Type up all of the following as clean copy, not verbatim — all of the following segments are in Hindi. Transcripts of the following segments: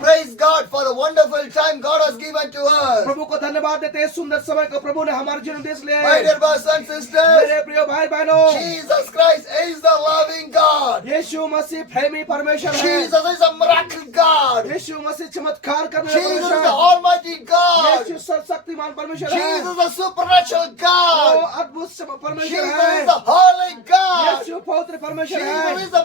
Praise God for the wonderful time God has given to us. प्रभु को धन्यवाद देते हैं सुंदर समय को प्रभु ने हमारे जीवन में इसलिए My dear brothers and sisters, मेरे प्रिय भाई बहनों Jesus Christ is the loving God. यीशु मसीह प्रेमी परमेश्वर है Jesus is a miracle God. यीशु मसीह चमत्कार करने वाला Jesus is the परमेश्वर Almighty God. यीशु सर्वशक्तिमान परमेश्वर है Jesus is the supernatural वो God. अद्भुत परमेश्वर Jesus है is the holy God. यीशु पवित्र परमेश्वर Jesus है is the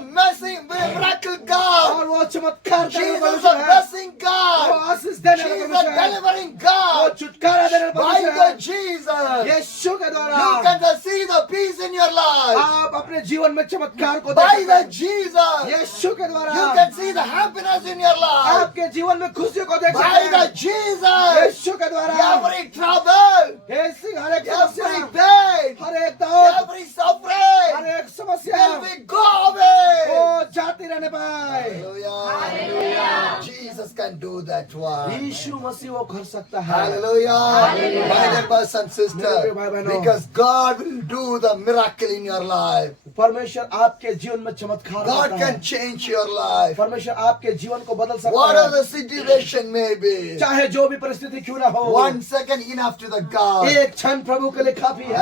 miracle God. और वो चमत्कार करने Jesus वाला is the परमेश्वर है blessing वो God. आशीष देने Jesus वाला is the परमेश्वर है delivering वो God. छुटकारा देने वाला By परमेश्वर the है Jesus, यीशु के द्वारा you can see the peace in your life. आप अपने जीवन में चमत्कार को By देख the सकते हैं Jesus, यीशु के द्वारा you can see the happiness in your life. आपके जीवन में खुशियों को देख By सकते the हैं Jesus, यीशु के द्वारा every trouble, ऐसी हर एक समस्या every pain, हर एक दौर every suffering हर एक समस्या will be go away. वो जाती रहने पाए Hallelujah. Jesus can do that one. यीशु मसीह वो कर सकता है Hallelujah. My dear brothers and मेरे sisters, भाई बहनों, because God will do the miracle in your life. परमेश्वर आपके जीवन में चमत्कार God करता can है change your life. परमेश्वर आपके जीवन को बदल सकता Whatever है the situation may be. चाहे जो भी परिस्थिति क्यों ना हो 1 second enough to the God. एक क्षण प्रभु के लिए काफी है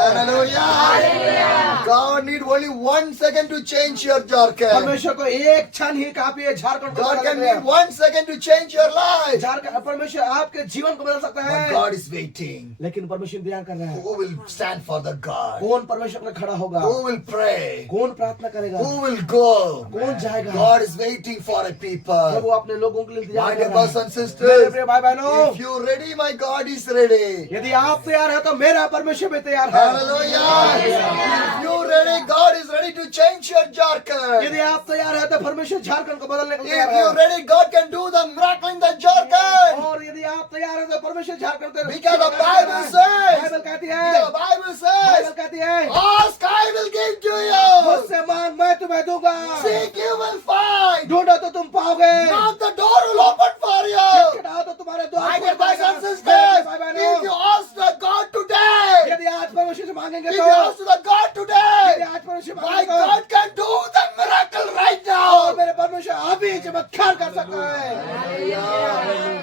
Hallelujah. God need only 1 second to change your Jharkhand. परमेश्वर को एक क्षण ही काफी है झारखंड को God बदलने can के लिए। need 1 second to change your life. Jharkhand परमेश्वर आपके जीवन को बदल सकता But है God is waiting. लेकिन परमेश्वर इंतजार कर रहा है Who will stand for the God? कौन परमेश्वर में खड़ा होगा Who will pray? कौन प्रार्थना करेगा Who will go? कौन जाएगा God is waiting for a people. प्रभु अपने लोगों के लिए My इंतजार dear कर brothers रहा and है मेरे sisters, प्रिय भाई बहनों if you're ready, my God is ready. यदि आप तैयार है तो मेरा परमेश्वर भी तैयार है Hallelujah. If you're ready, God is ready to change your Jharkhand. यदि आप तैयार है तो परमेश्वर झारखंड को बदलने को If तैयार you're है ready, God can do the miracle in the Jharkhand. और यदि आप तैयार है तो परमेश्वर झारखंड को Because the Bible says, Bible कहती है because the Bible Bible says, कहती है ask, I will give to you. मुझसे मांग मैं तुम्हें दूंगा Seek, you will find. ढूंढो तो तुम पाओगे Knock, the door will open for you. खटखटाओ तो तुम्हारे द्वार My खुल dear brothers जाएगा। and मेरे sisters, भाई if बहनों, you ask the God today, यदि आज परमेश्वर से मांगेंगे if तो you ask the God यदि today, आज परमेश्वर से my मांगेंगे तो God can do the miracle right और now. मेरे परमेश्वर अभी चमत्कार कर सकता है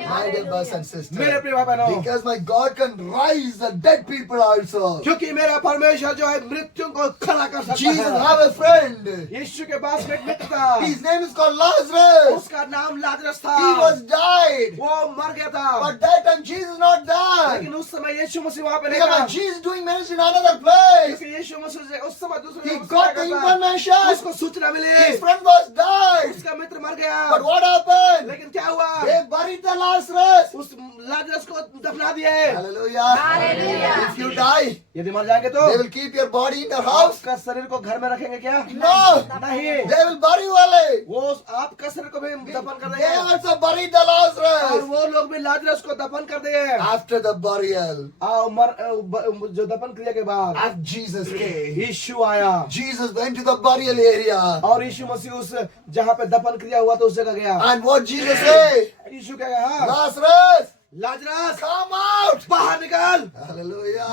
My dear brothers and sisters, मेरे प्रिय भाई बहनों because my God can rise the dead people also. क्योंकि मेरा परमेश्वर जो है मृत्यु को खड़ा कर सकता Jesus है have a friend. यीशु के पास में एक मित्र था His name is called Lazarus. उसका नाम लाजरस था He was died. वो मर गया था But that time Jesus not died. लेकिन उस समय यीशु मसीह वहां पे नहीं Because था when Jesus doing ministry in another place, क्योंकि यीशु मसीह उस समय दूसरे he लोगों से got the क्या करता? information. उसको सूचना मिली His friend was died. उसका मित्र मर गया But what happened? लेकिन क्या हुआ They buried the Lazarus. उस लाजरस को दफना दिए Hallelujah. If you die, यदि मर जाएंगे तो they will keep your body in their house. आपका शरीर को घर में रखेंगे क्या No. नहीं They will bury you only. वो आपका शरीर को भी दफन कर They देंगे also buried the और Lazarus. वो लोग भी लाजरस को दफन कर दिए After the burial, जो दफन क्रिया के बाद after Jesus came, यीशु आया Jesus went to the burial area. और यीशु मसीह उस जहाँ पे दफन क्रिया हुआ तो उस जगह गया And what Jesus said? यीशु क्या कहा Lazarus, लाजरस come out. बाहर निकल Hallelujah.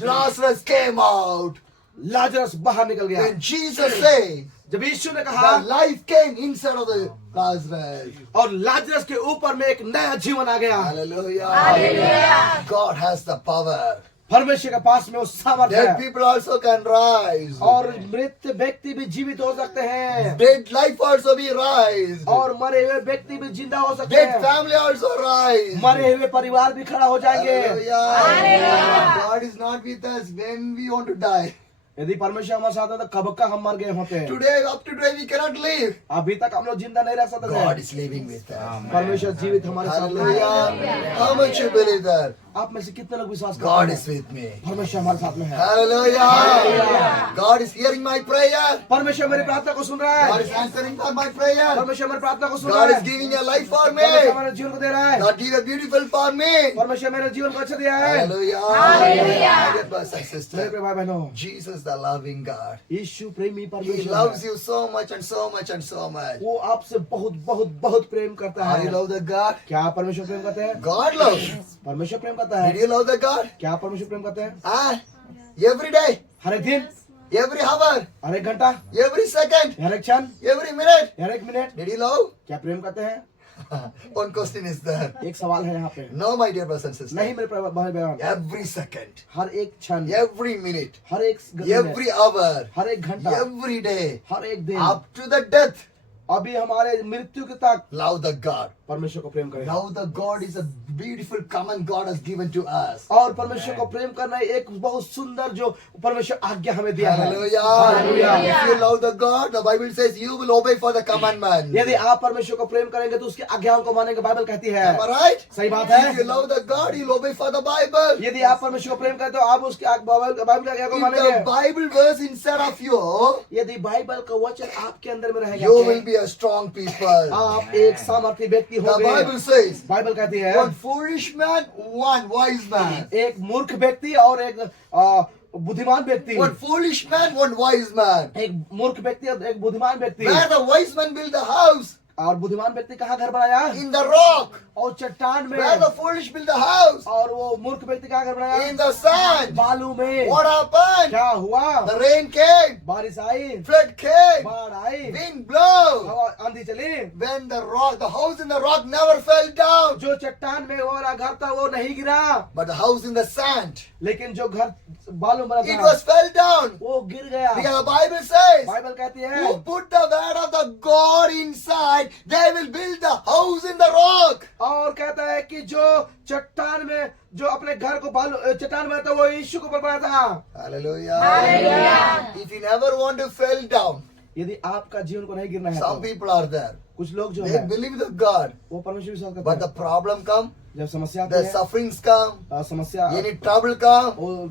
Lazarus came out. Lazarus बाहर निकल गया When Jesus said, जब यीशु ने कहा the life came inside of the Lazarus. और लाजरस के ऊपर में एक नया जीवन आ गया Hallelujah. God has the power. परमेश्वर के पास में उस सामर्थ्य Dead है people also can rise. और मृत व्यक्ति भी जीवित हो सकते हैं Dead life also be rise. और मरे हुए व्यक्ति भी जिंदा हो सकते Dead हैं family also rise. मरे हुए परिवार भी खड़ा हो जाएंगे Hallelujah. God is not with us when we want to die. यदि परमेश्वर हमारे साथ है तो कब का हम मर गए होते Today, up to today, we cannot live. अभी तक हम लोग जिंदा नहीं रह सकते God थे is living with us. परमेश्वर जीवित हमारे साथ है Hallelujah. How much you believe that? आप में से कितने लोग विश्वास करते God हैं is with me. परमेश्वर हमारे साथ में है Hallelujah. God is hearing my prayer. परमेश्वर मेरी प्रार्थना को सुन रहा God है is answering for my prayer. परमेश्वर मेरी प्रार्थना को सुन रहा God है is giving a life for me. परमेश्वर मेरे जीवन को दे रहा है God give a beautiful for me. परमेश्वर मेरे जीवन को अच्छा दिया है Hallelujah. My dear brothers and मेरे sisters, प्रिय भाई बहनों Jesus the loving God. यीशु प्रेमी He परमेश्वर loves है। you so much and so much and so much. वो आपसे बहुत बहुत बहुत प्रेम करता Are you है love the God? क्या आप परमेश्वर प्रेम करते हैं God loves you. परमेश्वर प्रेम करता Did है you love the God? क्या आप परमेश्वर प्रेम करते हैं Ah, every day, हर एक दिन every hour, हर एक घंटा every second, हर एक क्षण every minute. हर एक मिनट Did you love? क्या प्रेम करते हैं One question is there. एक सवाल है यहाँ पे, No, my dear brothers and sisters. नहीं मेरे भाई बहन, Every second, हर एक क्षण, every minute, हर एक मिनट, every hour, हर एक घंटा, every day, हर एक दिन, up to the death, अभी हमारे मृत्यु के तक love the God. परमेश्वर को प्रेम करें। Love the God is a beautiful command God has given to us. और परमेश्वर को प्रेम करना एक बहुत सुंदर जो परमेश्वर आज्ञा हमें दिया है। Hallelujah. Hallelujah. If you love the God, the Bible says you will obey for the commandment. यदि आप परमेश्वर को प्रेम करेंगे तो उसकी आज्ञाओं को मानेंगे, बाइबल कहती है। Am I right? सही बात है। If you love the God, you'll obey for the Bible. यदि आप परमेश्वर को प्रेम करते हो आप उसकी बाइबल की आज्ञा को If मानेंगे। the Bible verse inside of you, यदि बाइबल का वचन आपके अंदर में रहेगा, you will be a strong people. आप एक सामर्थी व्यक्ति The होंगे। Bible says, बाइबल कहती है one foolish man, one wise man. एक मूर्ख व्यक्ति और एक बुद्धिमान व्यक्ति। One foolish man, one wise man. एक मूर्ख व्यक्ति और एक बुद्धिमान व्यक्ति। Where the wise man built the house? और बुद्धिमान व्यक्ति कहाँ घर बनाया? In the rock. और चट्टान में। Where the foolish built the house? और वो मूर्ख व्यक्ति कहाँ घर बनाया? In the sand. बालू में। What happened? क्या हुआ? The rain came. बारिश आई, Flood came. बाढ़ आई, Wind blow. हवा आंधी चली। When the house in the rock never fell down. जो चट्टान में वाला घर था वो नहीं गिरा, But the house in the sand, लेकिन जो घर बालू में बना it था was fell down. वो गिर गया। Because the Bible says, Bible कहती है who put the word of the God inside, they will build the house in the rock. और कहता है कि जो चट्टान में जो अपने घर को बालू चट्टान में था वो यीशु को बनाया था। Hallelujah. If you never want to fall down, यदि आपका जीवन को नहीं गिरना है some तो people are there. कुछ लोग जो They है believe the God, वो परमेश्वर विश्वास करते but the हैं, problem come, जब समस्या आती the है, sufferings come, समस्या any trouble come, वो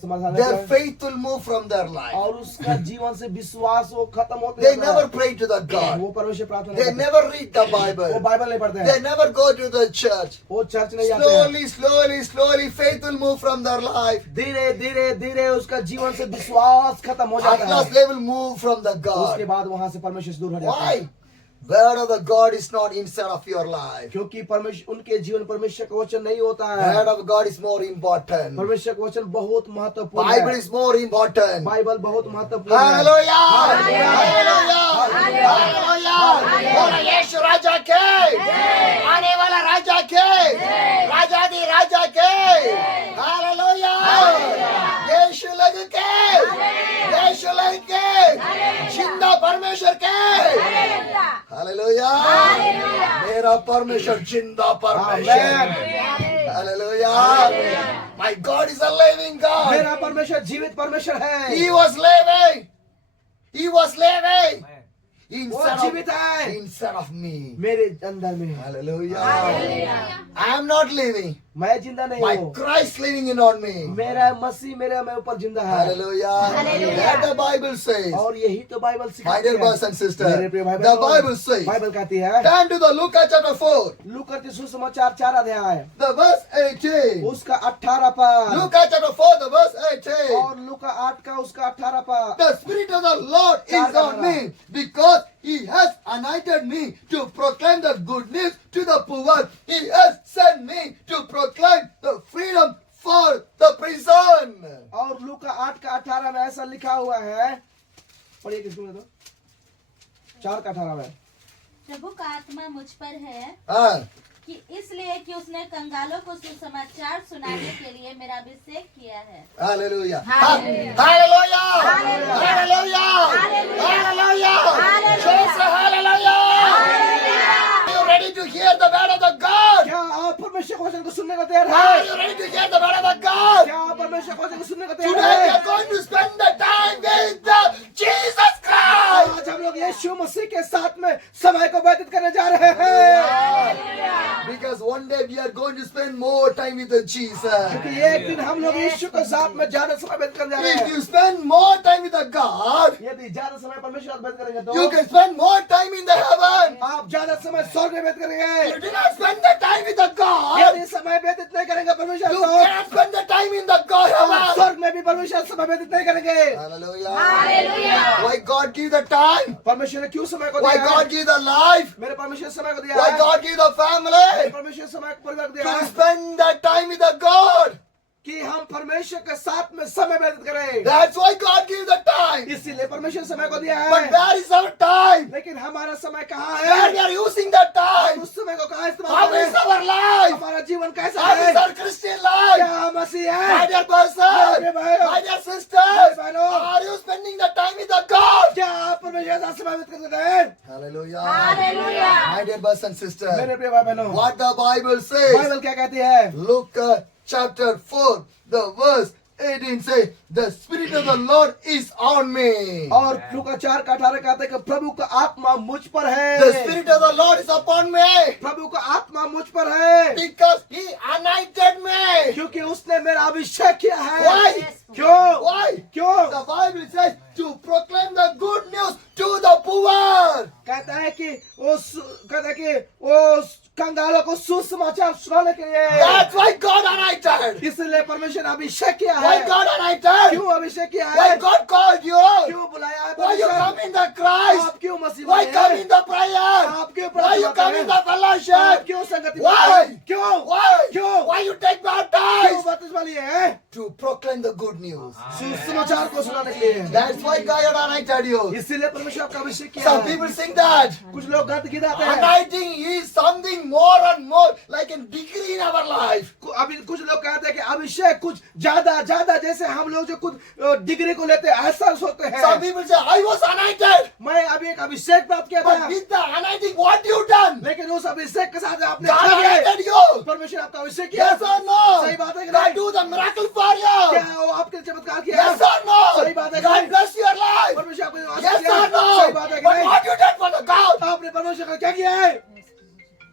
समाधान their आता है, faith will move from their life. और उसका जीवन से विश्वास वो खत्म होते They जाता never है। pray to the God. वो परमेश्वर प्रार्थना They नहीं करते, never read the वो Bible. बाइबल नहीं पढ़ते They हैं, never go to the church. वो चर्च नहीं जाते हैं। Slowly, faith will move from their life. धीरे धीरे धीरे उसका जीवन से विश्वास खत्म हो जाता At है। last, they will move from the उसके God. बाद वहां से परमेश्वर से दूर हो जाता है। Why? Word of the God is not inside of your life. क्योंकि परमेश्वर उनके जीवन परमेश्वर का वचन नहीं होता Word है। of God is more important. परमेश्वर का वचन बहुत महत्वपूर्ण Bible है। is more important. बाइबल बहुत महत्वपूर्ण है। Hallelujah! Hallelujah! Hallelujah! बोला यीशु राजा के, आने वाला राजा के, राजा दी राजा के, Hallelujah! यीशु लग के, जिंदा परमेश्वर के, Hallelujah! मेरा परमेश्वर जिंदा परमेश्वर, Hallelujah! My God is a living God. मेरा परमेश्वर जीवित परमेश्वर है। He was living. वो जीवित है Inside of me. मेरे अंदर में। Hallelujah. I am not living. मैं जिंदा नहीं My हूँ, Christ living in on me. मेरा मसीह मेरे में ऊपर जिंदा है। Hallelujah. That the Bible says. और यही तो बाइबल My सिखाती dear है। brothers and sisters. मेरे प्रिय भाई The बहनों, Bible says. बाइबल कहती है, Turn to the Luke chapter 4. लूका के सुसमाचार 4 अध्याय The verse 18. उसका 18 पद Luke chapter 4, the verse 18. और लूका 8 का उसका 18 पद। The Spirit of the Lord is on me because He has anointed me to proclaim the good news to the poor. He has sent me to proclaim the freedom for the prison. और लूका 8 का 18 में ऐसा लिखा हुआ है, पढ़िए किसको में तो 4 का 18 में। प्रभु का आत्मा मुझ पर है हाँ, कि इसलिए कि उसने कंगालों को सुसमाचार सुनाने के लिए मेरा अभिषेक किया है। hallelujah. Hallelujah. Hallelujah. Hallelujah. Hallelujah. Jesus, hallelujah. Are you ready to hear the word of the God? क्या आप परमेश्वर के वचन को सुनने को तैयार Are हैं? you ready to hear the word of the God? क्या आप परमेश्वर के वचन को सुनने को Today तैयार we हैं? are going to spend the time with the Jesus Christ. आज हम लोग यीशु मसीह के साथ में समय को व्यतीत करने जा रहे हैं। Because one day we are going to spend more time with the Jesus. क्योंकि एक दिन हम लोग यीशु के साथ में ज्यादा समय व्यतीत करने जा रहे If हैं। you spend more time with the God, यदि ज्यादा समय परमेश्वर के साथ व्यतीत करेंगे you तो can spend more time in the heaven. आप ज्यादा समय स्वर्ग में व्यतीत करेंगे। You do not spend the time with the God. यदि समय व्यतीत नहीं करेंगे परमेश्वर You तो cannot spend the time in the God आप heaven. स्वर्ग में भी परमेश्वर समय व्यतीत नहीं करेंगे। Hallelujah. Why God give the time? परमेश्वर ने क्यों समय को Why दिया God है? give the life? मेरे परमेश्वर समय को दिया Why है। God give the मेरे family? परमेश्वर समय को परिवार को दिया To है spend that time with the God. कि हम परमेश्वर के साथ में समय व्यतीत करें। That's why God give the time. इसीलिए परमेश्वर समय को दिया But है। where is our time? लेकिन हमारा समय कहाँ Where we है? are using that हम time? उस dear brothers and sisters, मेरे प्रिय भाई बहनों, what the Bible says, Bible क्या कहती है? Luke chapter 4, the verse 18 say, the Spirit of the Lord is on me. और लूका 4:18 कहता है कि प्रभु का आत्मा मुझ पर है। The Spirit of the Lord is upon me प्रभु का आत्मा मुझ पर है, because He anointed me. क्योंकि उसने मेरा अभिषेक किया है। Why? क्यों? Why? क्यों? The Bible says to proclaim the good news to the poor. कहता है कि वो कंगालों को सुसमाचार सुनाने के लिए। That's why God anointed. इसलिए परमेश्वर ने अभिषेक किया Why है। God anointed? क्यों अभिषेक किया Why है? God called you? क्यों बुलाया है? Why you परमेश्वर? come in the Christ? आप क्यों मसीह Why बने come हैं? in the prayer? आप क्यों Why you प्रार्थना come करते in the हैं? आप fellowship? क्यों संगति में Why? आते हैं? क्यों? Why? क्यों? Why you take क्यों baptized? बपतिस्मा लिए हैं? To proclaim the good news. सुसमाचार को सुनाने के लिए। That's why God anointed you. इसीलिए परमेश्वर आपका अभिषेक किया Some है। people think that कुछ लोग गीत गाते हैं। anointing is something more and more like a degree in our life. अभी कुछ लोग कहते हैं कि अभिषेक कुछ ज्यादा जैसे हम लोग जो कुछ डिग्री को लेते हैं ऐसा सोचते हैं। Some people say, I was anointed. मैं अभी एक अभिषेक प्राप्त किया But था, with the anointing, what you done? लेकिन उस अभिषेक के साथ आपने God क्या किया? anointed you. परमेश्वर आपका अभिषेक किया। Yes or no? सही बात है कि God नहीं? do the miracle for you. क्या वो आपके लिए चमत्कार किया? Yes or no? सही बात है कि God नहीं? bless your life. परमेश्वर आपको आशीष Yes किया। or no? सही बात है कि But नहीं? what you done for the God? आपने परमेश्वर का क्या किया है?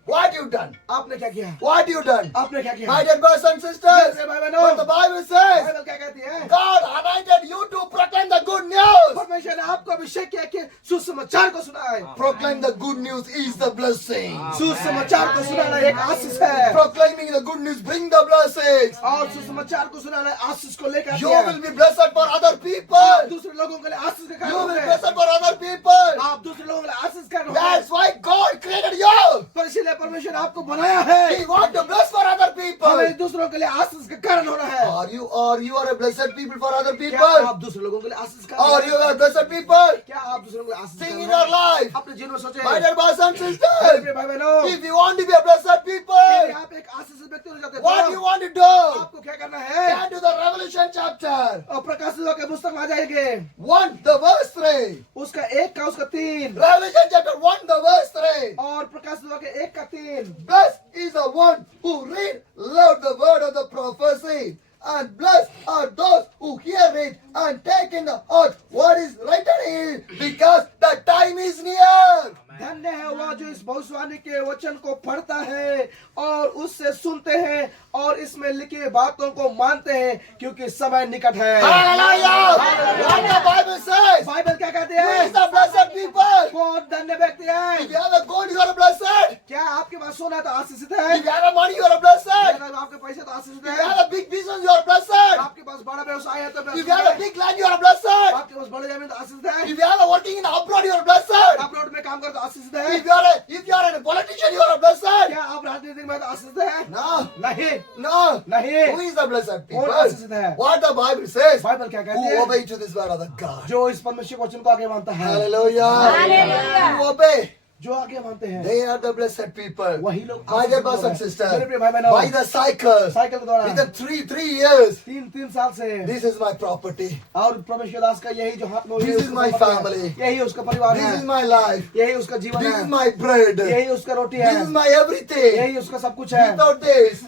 What you done? आपने क्या किया? What you done? आपने क्या किया? My dear brothers and sisters, मेरे भाई बहनों, what the Bible says, Bible क्या कहती है? God anointed you to proclaim the good news. परमेश्वर ने आपको अभिषेक किया कि सुसमाचार को सुनाए। Proclaim the good news is the blessing. सुसमाचार को सुनाना एक आशीष है, Proclaiming the good news bring the blessings. और सुसमाचार को सुनाना आशीष को लेकर You आती है। will be blessed for other आप people. दूसरे लोगों के लिए आशीष का You कारण will be होंगे। blessed for other people. आप दूसरे लोगों के लिए आशीष का कारण होंगे। That's why God created you. पर इसीलिए परमेश्वर ने आपको बनाया है। He wants to bless for other people. हमें दूसरों के लिए आशीष का कारण होना है। Are you a blessed people for other क्या people? आप दूसरे लोगों के लिए आशीष का Are you a blessed people? क्या आप दूसरों के लिए आशीष Sing का in कारण your life. अपने जीवन में सोचें। My dear brothers and मेरे sisters, प्रिय भाई बहनों, if you want to be a blessed यदि people, आप एक आशीष व्यक्ति हो जाते हैं, what तो you want to do? आपको क्या करना है? Turn to the Revelation chapter और प्रकाशित के पुस्तक में आ जाएंगे। 1, the verse 3. उसका 1 का उसका 3 Revelation chapter 1, the verse 3. और प्रकाशित के 1 का 3। Blessed is the one who read loud the word of the prophecy, and blessed are those who hear it and take in the heart what is written in it, because the time is near. धन्य है वह जो इस भविष्यवाणी के वचन को पढ़ता है और उससे सुनते हैं और इसमें लिखी बातों को मानते हैं, क्योंकि समय निकट है। Hallelujah! What the Bible says? Bible क्या कहती Who है? is the blessed people? कौन धन्य व्यक्ति है? If you have a gold, you are blessed. क्या आपके पास सोना है तो आशीषित है? If you have a money, you are blessed. अगर आपके पैसे तो आशीषित If you है? have a big business, you are blessed. आपके पास बड़ा व्यवसाय है तो If you have a आशीषित है? big land, you are blessed. आपके पास बड़े जमीन तो आशीषित है? If you have a working in abroad, you are blessed. आप रोड में काम करते तो आशीषित है? If you are a politician, you are blessed. क्या आप राजनीतिक में तो आशीषित है? No, नहीं, no. नहीं। Who is the blessed people? कौन आशीषित है? What the Bible says? Bible क्या कहती Who है? obey to this word of the God. जो इस परमेश्वर के वचन को आगे मानता है, Hallelujah. Hallelujah. Who obey. जो आगे मानते हैं, They are the blessed people. वही लोग My dear आशीषित brothers and लोग हैं। sisters, मेरे प्रिय भाई बहनों, by the cycle, साइकिल के द्वारा within three years, 3 साल से this is my property. और परमेश्वर दास का यही जो हाथ में This is my family. यही उसका परिवार This है, is my life. यही उसका जीवन This है, is my bread. यही उसका रोटी This है, is my everything. यही उसका सब कुछ है। Without this,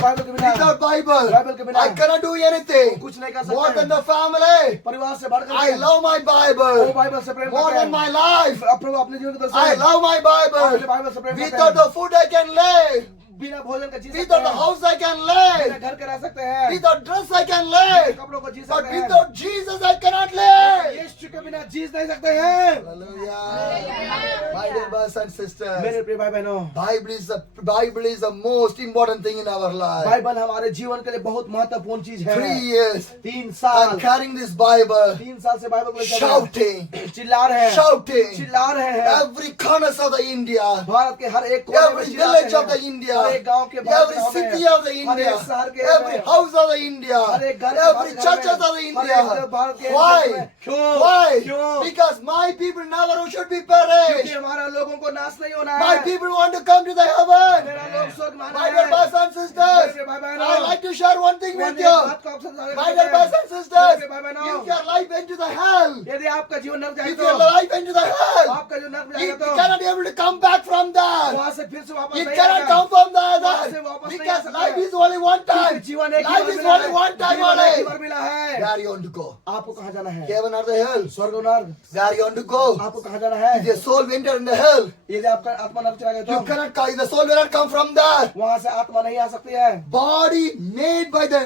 बाइबल के बिना without Bible, बाइबल के बिना I cannot do anything. कुछ नहीं कर More सकते। than the family, परिवार से बढ़कर I love my वो Bible. बाइबल से प्रेम More करते than हैं। my life, अब प्रभु अपने जीवन को दर्शाएं। I love my अपने Bible. बाइबल से प्रेम करते Without हैं। the food I can live. बिना भोजन का जी सकते Without the हैं, house I can बिना live. घर के रह सकते हैं, Without dress I can बिना live. कपड़ों को जी But सकते हैं, without Jesus I cannot live. यीशु के बिना जी नहीं सकते हैं। Hallelujah. My dear brothers and sisters, मेरे प्रिय भाई बहनों, Bible is the most important thing in our life. Bible हमारे जीवन के लिए बहुत महत्वपूर्ण चीज है। 3 years 3 साल I'm carrying this Bible, 3 साल से बाइबल को लेकर shouting, चिल्ला रहे हैं, shouting. चिल्ला रहे हैं। Every corner of the India, Bharat के हर एक कोने में every चिल्लाते village of हैं, the India, हर एक गांव के every गांव में, city of the her India, एक शहर के every में, house of the India, हर एक घर के every घर churches में, of the हर India. एक भारत के Why? में। क्यों? Why? क्यों? Because my people never should be क्योंकि perished. हमारा लोगों को नाश नहीं होना My है। people want to come to the heaven. मेरा लोग स्वर्ग माना My है। dear brothers and sisters, मेरे भाई बहनों, I like to share one thing with एक you. बात को आपसे साझा My करते dear हैं। brothers and sisters, मेरे भाई बहनों, if your life went to the hell, यदि आपका जीवन नर्क जाए if तो your life went to the hell, आपका जो नर्क you जाएगा तो cannot be able to come back from that. वहां से फिर से वापस You नहीं cannot आएगा। come from the वहाँ से other. वापस नहीं आ Because सकता life है। is only one time. क्योंकि जीवन एक ही Life बार is मिला only है। one time जीवन एक ही only. बार मिला है। Where you want to go? आपको कहाँ जाना है? Heaven or the hell? स्वर्ग और नर्क? Where you want to go? आपको कहाँ जाना है? If your soul went in the hell, यदि आपका आत्मा नर्क चला गया you तो cannot come. The soul will not come from there. वहाँ से आत्मा नहीं आ सकती है। Body made by the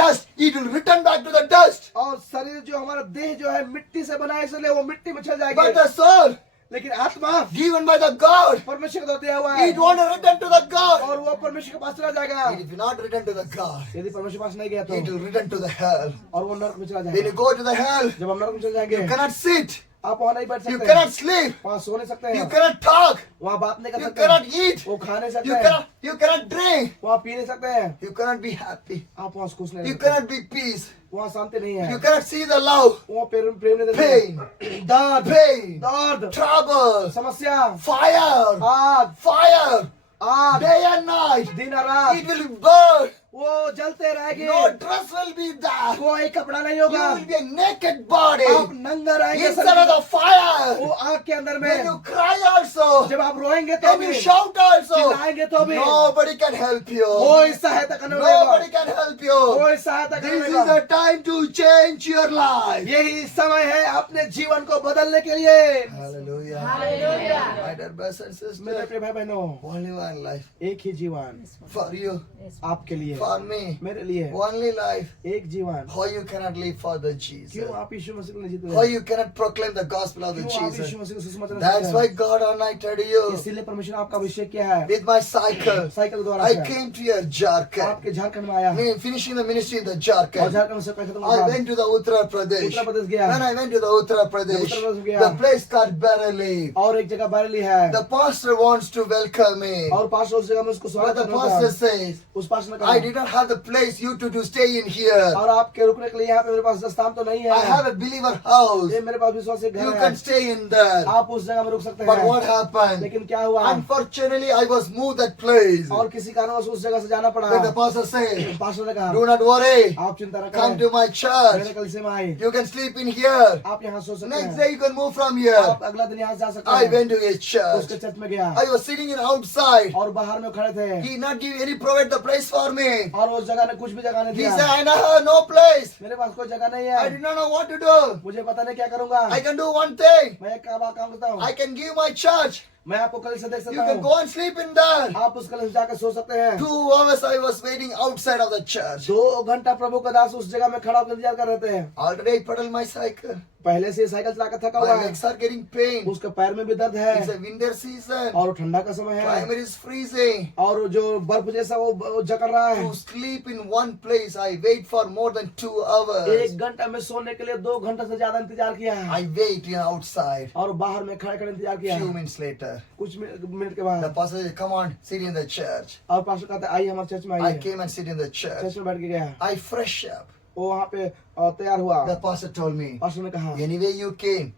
dust, it will return back to the dust. और शरीर जो हमारा देह जो है मिट्टी से बना है इसलिए वो मिट्टी में चल But जाएगी। the soul लेकिन आत्मा given by the God, परमेश्वर को दिया हुआ है it want to return to the God. और वो परमेश्वर के पास चला जाएगा। And if you not return to the God, यदि परमेश्वर के पास नहीं गया तो it will return to the hell. और वो नर्क में चला When you जाएगा। go to the hell, जब हम नर्क में चले you जाएंगे cannot sit, आप वहाँ नहीं बैठ you सकते, cannot sleep, वहाँ सो नहीं सकते you हैं, cannot talk, वहाँ बात नहीं कर you सकते, cannot eat, वो खा नहीं सकते you हैं, cannot drink, वहाँ पी नहीं सकते हैं, you cannot be happy, आप वहाँ खुश नहीं you रहते, cannot be peace, वहाँ शांति नहीं है, you cannot see the love, वहाँ प्रेम नहीं देते, pain, दर्द, pain, दर्द, trouble, समस्या, fire, आग, fire, आग, day and night. दिन और रात, It will burn. वो जलते रहेंगे, No dress will be there. कोई कपड़ा नहीं You होगा, will be a naked body आप नंगा रहेंगे inside शरीर of the fire. वो आग के अंदर When में, you cry also, जब आप रोएंगे तो when भी, you shout also, चिल्लाएंगे तो भी, nobody can help you. कोई सहायता करने वाला Nobody can help you. कोई सहायता करने This is वाला the time to change your life. यही समय है अपने जीवन को बदलने के लिए। Hallelujah. Hallelujah. My dear brothers and मेरे sisters, प्रिय भाई बहनों, only one life एक ही जीवन for you, आपके लिए, for me. मेरे लिए, Only life. एक जीवन। How you cannot live for the Jesus. क्यों आप यीशु मसीह को नहीं जीते? How you cannot proclaim the gospel of the क्यों आप Jesus. यीशु मसीह को सुसमाचार नहीं That's सुनाते why हैं? God anointed you इसीलिए परमेश्वर ने आपका अभिषेक किया है with my cycle. साइकिल द्वारा I से। came to your Jharkhand. आपके झारखंड में आया Me finishing the ministry in the और Jharkhand. झारखंड से खत्म I हुआ। went to the Uttar Pradesh. Uttar Pradesh गया When I went to the Uttar Pradesh, Uttar Pradesh गया। the place called Bareilly. और एक जगह बरेली है The pastor wants to welcome me. और पास्टर उस जगह में उसको But स्वागत the करना pastor था। says, उस पास्टर ने I कहा did not have the place you to stay in here. और आपके रुकने के लिए यहाँ पे मेरे पास स्थान तो नहीं I have है, a believer house. ये मेरे पास विश्वासी You घर can है, stay in there. आप उस जगह में रुक सकते But what हैं। happened? लेकिन क्या हुआ? Unfortunately, I was moved that place. और किसी कारणवश उस जगह से जाना पड़ा। Then the pastor said, pastor ने कहा do not worry. आप चिंता न Come करें, to my मेरे church. कलिसिया में आए, You can sleep in here. आप यहाँ सो सकते Next हैं, day you can move from here. आप अगला दिन यहाँ से जा सकते I हैं। went to his उसके church. चर्च में गया I was sitting in outside. और बाहर में खड़े थे He did not give any provide the place for me. और उस जगह ने कुछ भी जगह नहीं He दिया। said, I have no place. मेरे पास कोई जगह नहीं I है, did not know what to do. मुझे पता नहीं क्या करूंगा। I can do one thing. मैं एक काम करता हूँ, I can give my church. मैं आपको कल से देख You सकता can हूँ, go and sleep in there. आप उस कल से जाकर सो सकते हैं। 2 hours I was waiting outside of the church. 2 घंटा प्रभु का दास उस जगह में खड़ा होकर इंतजार कर रहे थे। Already I pedal my cycle. पहले से साइकिल चलाकर थका हुआ My है, legs are getting pain. उसके पैर में भी दर्द It's है a winter season. और ठंडा का समय है Climate is freezing. और जो बर्फ जैसा वो जकड़ रहा है। To sleep in one place, I wait for more than 2 hours. 1 घंटा में सोने के लिए 2 घंटा से ज्यादा इंतजार किया है I wait outside. और बाहर में खड़े खड़े इंतजार किया Few है। minutes later, कुछ मिनट के the बाद pastor said, "Come on, sit in the church." और पास्टर कहते आइए हमारे चर्च में I आइए। came and sit in the church. Church में बैठ के गया, I fresh up. वो वहाँ पे तैयार हुआ। The pastor told me, pastor ने कहा "Anyway, you came.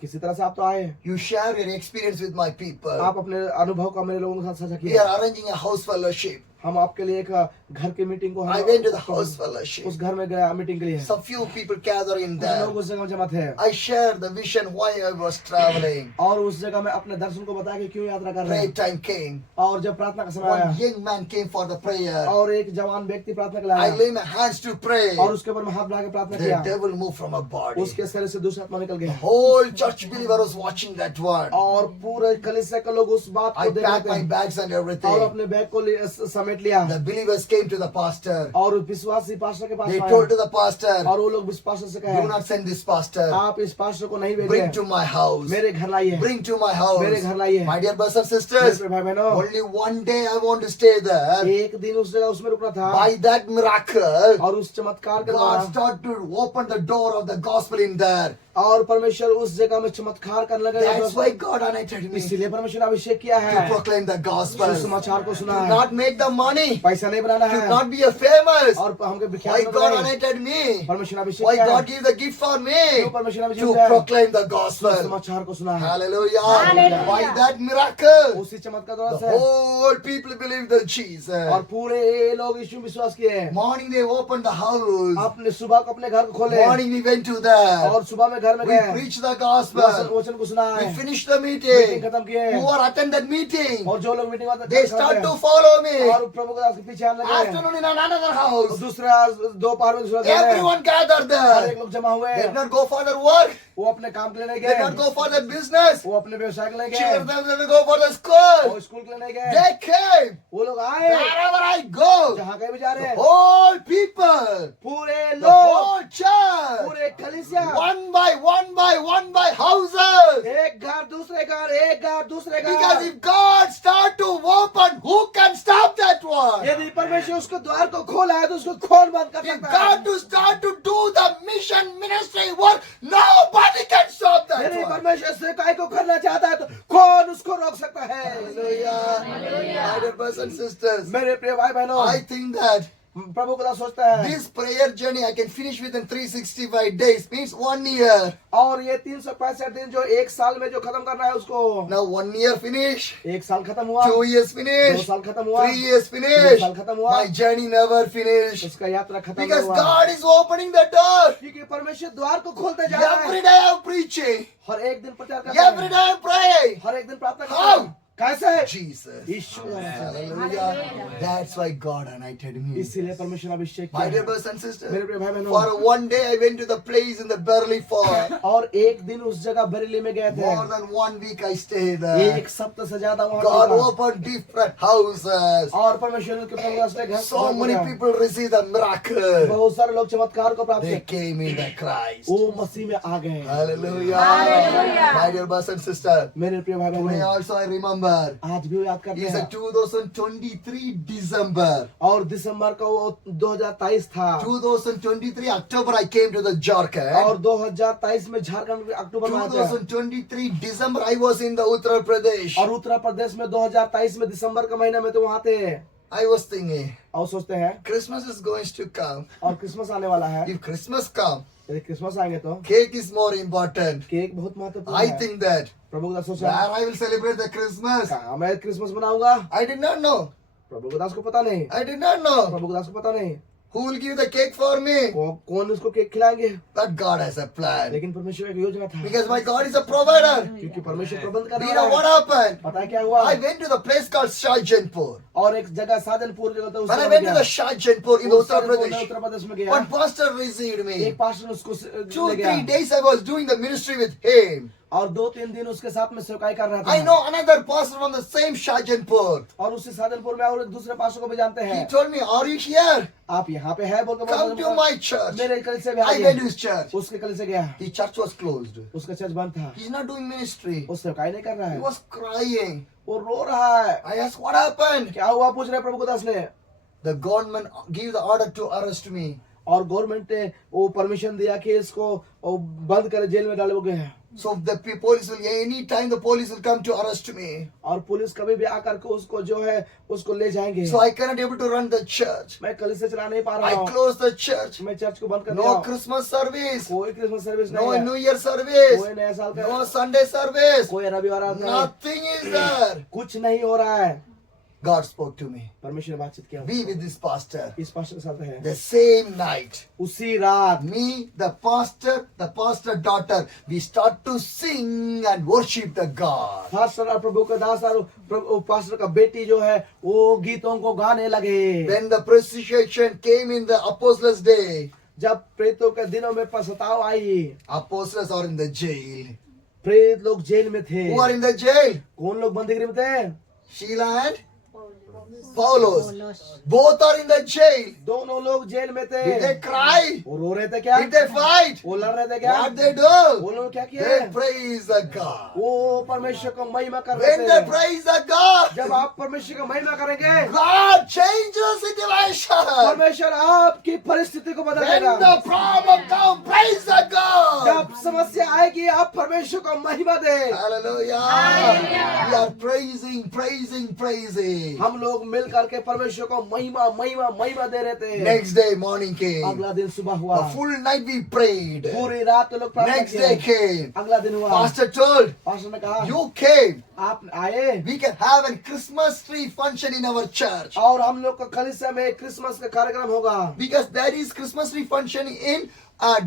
किसी तरह से आप तो आए, You share your experience with my people. आप अपने अनुभव का मेरे लोगों के साथ साझा We किया। are arranging a house fellowship." हम आपके लिए एक घर की मीटिंग को I went to the house fellowship. उस घर में गया मीटिंग के लिए। Some few people gather in कुछ लोग there. उस जगह में जमा थे I shared the vision why I was traveling. और उस जगह में अपने दर्शन को बताया कि क्यों यात्रा कर रहे Prayer हैं। time came. और जब प्रार्थना का समय One आया young man came for the prayer. और एक जवान व्यक्ति प्रार्थना के लिए I आया lay my hands to pray. और उसके ऊपर में हाथ बढ़ा के प्रार्थना The किया, devil moved from a body. उसके शरीर से दूसरा आत्मा निकल गया Whole church believer was watching that one. और पूरे कलीसिया के लोग उस बात I को देख packed रहे my थे bags and और everything. अपने बैग को समेट लिया The believers came to the pastor. और विश्वासी पास्टर के पास They आए told to the pastor, और वो लोग इस पास्टर से "Do कहे not send this pastor. आप इस पास्टर को नहीं Bring भेजिए, to my house. मेरे घर लाइए, Bring to my house." मेरे घर लाइए। My dear brothers and मेरे sisters, प्रिय भाई बहनों, only one day I want to stay there. एक दिन उस जगह उसमें रुकना था By that miracle, और उस चमत्कार के God द्वारा started to open the door of the gospel in there. और परमेश्वर उस जगह में चमत्कार करने लगे। That's why God anointed me इसीलिए परमेश्वर ने अभिषेक किया to है, proclaim the gospel. सुसमाचार को सुना To है, not make the money, पैसा नहीं बनाना to है not be a famous. और हमके Why विख्यात God बनाना है। anointed me? परमेश्वर ने अभिषेक Why किया God है, gave the gift for me? क्यों परमेश्वर ने अभिषेक To किया है? proclaim the gospel. सुसमाचार को सुना है। Hallelujah. Hallelujah. By that miracle, उसी चमत्कार the द्वारा से whole people believed in Jesus. और पूरे लोग यीशु में विश्वास किए। Morning they opened the house. आपने सुबह को अपने घर को खोले Morning we went to there. और सुबह में घर में We गए, preached the वचन gospel. वचन को सुना We है, finished the मीटिंग meeting. खत्म किए Who are attended meeting? और जो लोग मीटिंग में They start to follow me. और प्रभु के दास के पीछे आने लगे। Afternoon in another और house. दूसरा दोपहर में दूसरा घर है। Everyone gathered हर एक there. लोग जमा हुए, They did not go for their work. वो अपने काम के लिए नहीं They did not गए, go for their business. वो अपने व्यवसाय के लिए Children गए, did not go for the school. वो स्कूल के लिए नहीं गए। They came. वो लोग आए, Wherever I go, जहाँ कहीं भी जा रहे the हैं, whole people, पूरे the लोग, whole church, पूरे कलीसिया, one by houses. एक घर दूसरे घर, एक घर दूसरे Because घर। if God start to open, who can stop that one? यदि परमेश्वर उसको द्वार को खोला है तो उसको कौन बंद कर If सकता है? God to start to do the mission ministry work, nobody can stop that यदि one. परमेश्वर सेवकाई को करना चाहता है तो कौन उसको रोक सकता है? Hallelujah. My dear brothers and sisters, मेरे प्रिय भाई बहनों, I think that प्रभु खुदा सोचता है this prayer journey I can finish within 365 days, means 1 year. और ये 365 दिन जो एक साल में जो खत्म करना है उसको, Now 1 year finish, एक साल खत्म हुआ, 2 years 2 finish, साल खत्म हुआ, 3 years 3 finish. साल खत्म हुआ, My journey never finished. उसका यात्रा खत्म Because हुआ। God is opening the door. क्योंकि परमेश्वर द्वार को खोलते जा रहा Every है। day I'm preaching. हर एक दिन प्रचार करता Every है, day I'm praying. हर एक दिन प्रार्थना करता How? है। कैसे? Jesus. Ishwar. Hallelujah. That's why God anointed me. इसीलिए परमेश्वर ने अभिषेक My किया dear है। brothers and sisters, मेरे प्रिय भाई बहनों, for one day I went to the place in the Burley Fort. और एक दिन उस जगह बरेली में गए थे, More than 1 week I stayed there. एक सप्ताह से ज्यादा वहाँ God रुका। opened different houses. और परमेश्वर के प्रभु ने घर So many people received the miracle. बहुत सारे लोग चमत्कार को प्राप्त They किए, came in the Christ. वो मसीह में आ गए। Hallelujah. Hallelujah. My dear brothers and sisters, मेरे प्रिय भाई today बहनों, also I remember. आज भी वो याद करते It's a हैं 2023 December. और दिसंबर का वो 2023 था 2023 October I came to the Jharkhand. और 2023 में झारखंड में अक्टूबर में आते हैं 2023 December I was in the Uttar Pradesh. और उत्तर प्रदेश में 2023 में दिसंबर का महीना में तो वहाँ थे I was thinking, और सोचते हैं Christmas is going to come. और क्रिसमस आने वाला है, If Christmas come, यदि क्रिसमस आएंगे तो cake is more important. Cake बहुत महत्वपूर्ण I है। think that Prabhu Das where सोचा I will celebrate the Christmas. कहाँ मैं क्रिसमस मनाऊंगा, I did not know. Prabhu Das को पता नहीं, I did not know. Prabhu Das को पता नहीं Who will give the cake for me? कौन उसको केक खिलाएंगे, But God has a plan. लेकिन परमेश्वर एक योजना था, Because my God is a provider. क्योंकि परमेश्वर प्रबंध कर You know रहा what है। happened? पता है क्या हुआ? I went to the place called Shahjahanpur. और एक जगह साधनपुर जगह था, उस When I जगह went to गया। the Shahjahanpur in उस Uttar साधनपुर में Pradesh, उत्तर प्रदेश में गया, one pastor received me. एक पास्टर ने उसको ले 2-3 गया days I was doing the ministry with him. और 2-3 दिन उसके साथ में सेवकाई कर रहा था। I know another pastor from the same Shahjahanpur. और उसी साधनपुर में और एक दूसरे पास्टर को भी जानते He हैं। told me, "Are you here? आप यहाँ पे है बोल के Come to my church." मेरे कल से भी I went to his church. उसके कल से गया, The church was closed. उसका चर्च बंद था, He's not doing ministry. वो सेवकाई नहीं कर रहा He है, was crying. वो रो रहा है। I asked, "What happened?" क्या हुआ पूछ रहे प्रभु को दास ने। The government gave the order to arrest me. और गवर्नमेंट ने वो परमिशन दिया कि इसको वो बंद कर जेल में डालोगे हैं। So the police will, any time the police will come to arrest me. और पुलिस कभी भी आकर के उसको जो है उसको ले जाएंगे। So I cannot able to run the church. मैं कल से चला नहीं पा रहा I हूँ, closed the church. मैं चर्च को बंद कर No दिया। Christmas service. कोई क्रिसमस सर्विस No नहीं है, New Year service. कोई नया साल का No Sunday service. कोई रविवार आता है, Nothing is there. कुछ नहीं हो रहा है। God spoke to me. परमेश्वर ने बातचीत किया, Be with this pastor. इस पास्टर के साथ है। The same night, उसी रात me, the pastor daughter, we start to sing and worship the God. Pastor और प्रभु का दास और पास्टर का बेटी जो है वो गीतों को गाने लगे। When the persecution came in the apostles' day, जब प्रेतों के दिनों में पछताव आई, apostles are in the jail. प्रेत लोग जेल में थे। Who are in the jail? कौन लोग बंदीगृह में थे? Sheila and Paulos. Both are in the jail. दोनों लोग जेल में थे। Did they cry? वो रो रहे थे क्या? Did they fight? वो लड़ रहे थे क्या? What they वो do? लोग क्या किए? They praise the God. वो परमेश्वर को महिमा कर रहे When they थे। praise the God, जब आप परमेश्वर को महिमा करेंगे, God changes situation. परमेश्वर आपकी परिस्थिति को When बदलेगा। the problem comes, praise the God. जब समस्या आएगी, आप परमेश्वर को महिमा दे। Hallelujah. We are praising. हम लोग मिल करके परमेश्वर को महिमा दे रहे थे। Next day morning came. अगला दिन सुबह हुआ। A full night we prayed. पूरी रात लोग प्रार्थना Next day किए। came. अगला दिन हुआ। Pastor told, पास्टर ने कहा, you came. आप आए We can have a Christmas tree function in our church. और हम लोग का कलीसिया में क्रिसमस का कार्यक्रम होगा। Because there is Christmas tree function in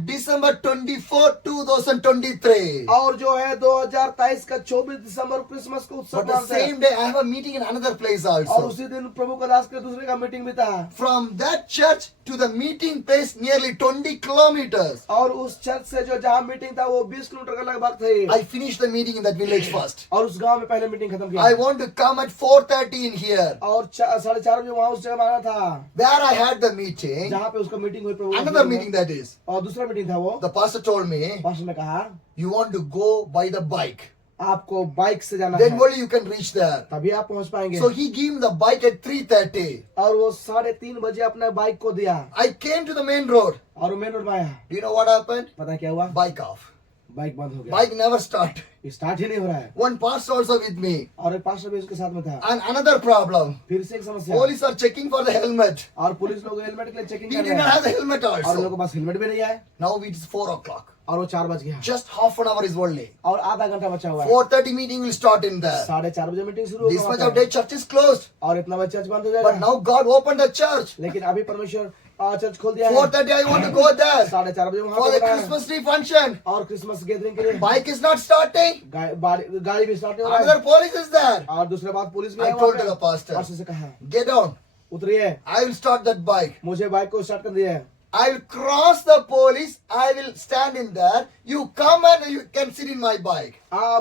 December 24, 2023. और जो है 2023 का 24 दिसंबर क्रिसमस को उत्सव But the मानते हैं। same day I have a meeting in another place और also. उसी दिन प्रभु का दास के दूसरे का मीटिंग भी था। From that church to the meeting place nearly 20 kilometers. और उस चर्च से जो जहाँ मीटिंग था वो 20 किलोमीटर का लगभग थी। I finished the meeting in that village first. और उस गांव में पहले मीटिंग खत्म किया। I want to come at 4:30 in here. और 4:30 बजे वहाँ उस जगह में आना था Where I had the meeting, जहाँ पे उसका मीटिंग हुई प्रभु। another meeting that is. और दूसरा मीटिंग था वो। The pastor told me, pastor ने कहा, you want to go by the bike. आपको बाइक से जाना Then है, only you can reach there. तभी आप पहुंच पाएंगे। So he gave me the bike at 3:30. और वो 3:30 बजे अपने बाइक को दिया I came to the main road. और वो मेन रोड में आया। Do you know what happened? पता क्या हुआ? Bike off. बाइक बंद हो गया। Bike never start. स्टार्ट ही नहीं हो रहा है। One pastor also with me. और एक पास्टर भी उसके साथ में था। And another problem. फिर से एक समस्या। Police are checking for the helmet. और पुलिस लोग हेलमेट के लिए चेकिंग He कर did रहे not हैं। have the helmet और लोगों also. के पास हेलमेट भी नहीं है। Now it is 4 o'clock. और वो 4 बज गया। Just half an hour is only. और आधा घंटा बचा हुआ है। 4:30 meeting will start in there. 4:30 बजे मीटिंग शुरू This much होगा। of day church is closed. और इतना बजे चर्च बंद हो But जाएगा। now God opened the church. लेकिन अभी परमेश्वर चर्च खोल दिया है। 4:30 I want to go there 4:30 बजे वहाँ for पे the होना है। Christmas tree function. और क्रिसमस गैदरिंग के लिए Bike is not starting. गाड़ी भी स्टार्ट नहीं हो रहा Another है। police is there. और दूसरे बात पुलिस भी I है told वहाँ to the पे। pastor, पास्टर से कहा, get down. उतरिए, I will start that bike. मुझे बाइक को स्टार्ट कर दिया है। I will cross the police. I will stand in there. You come and you can sit in my bike.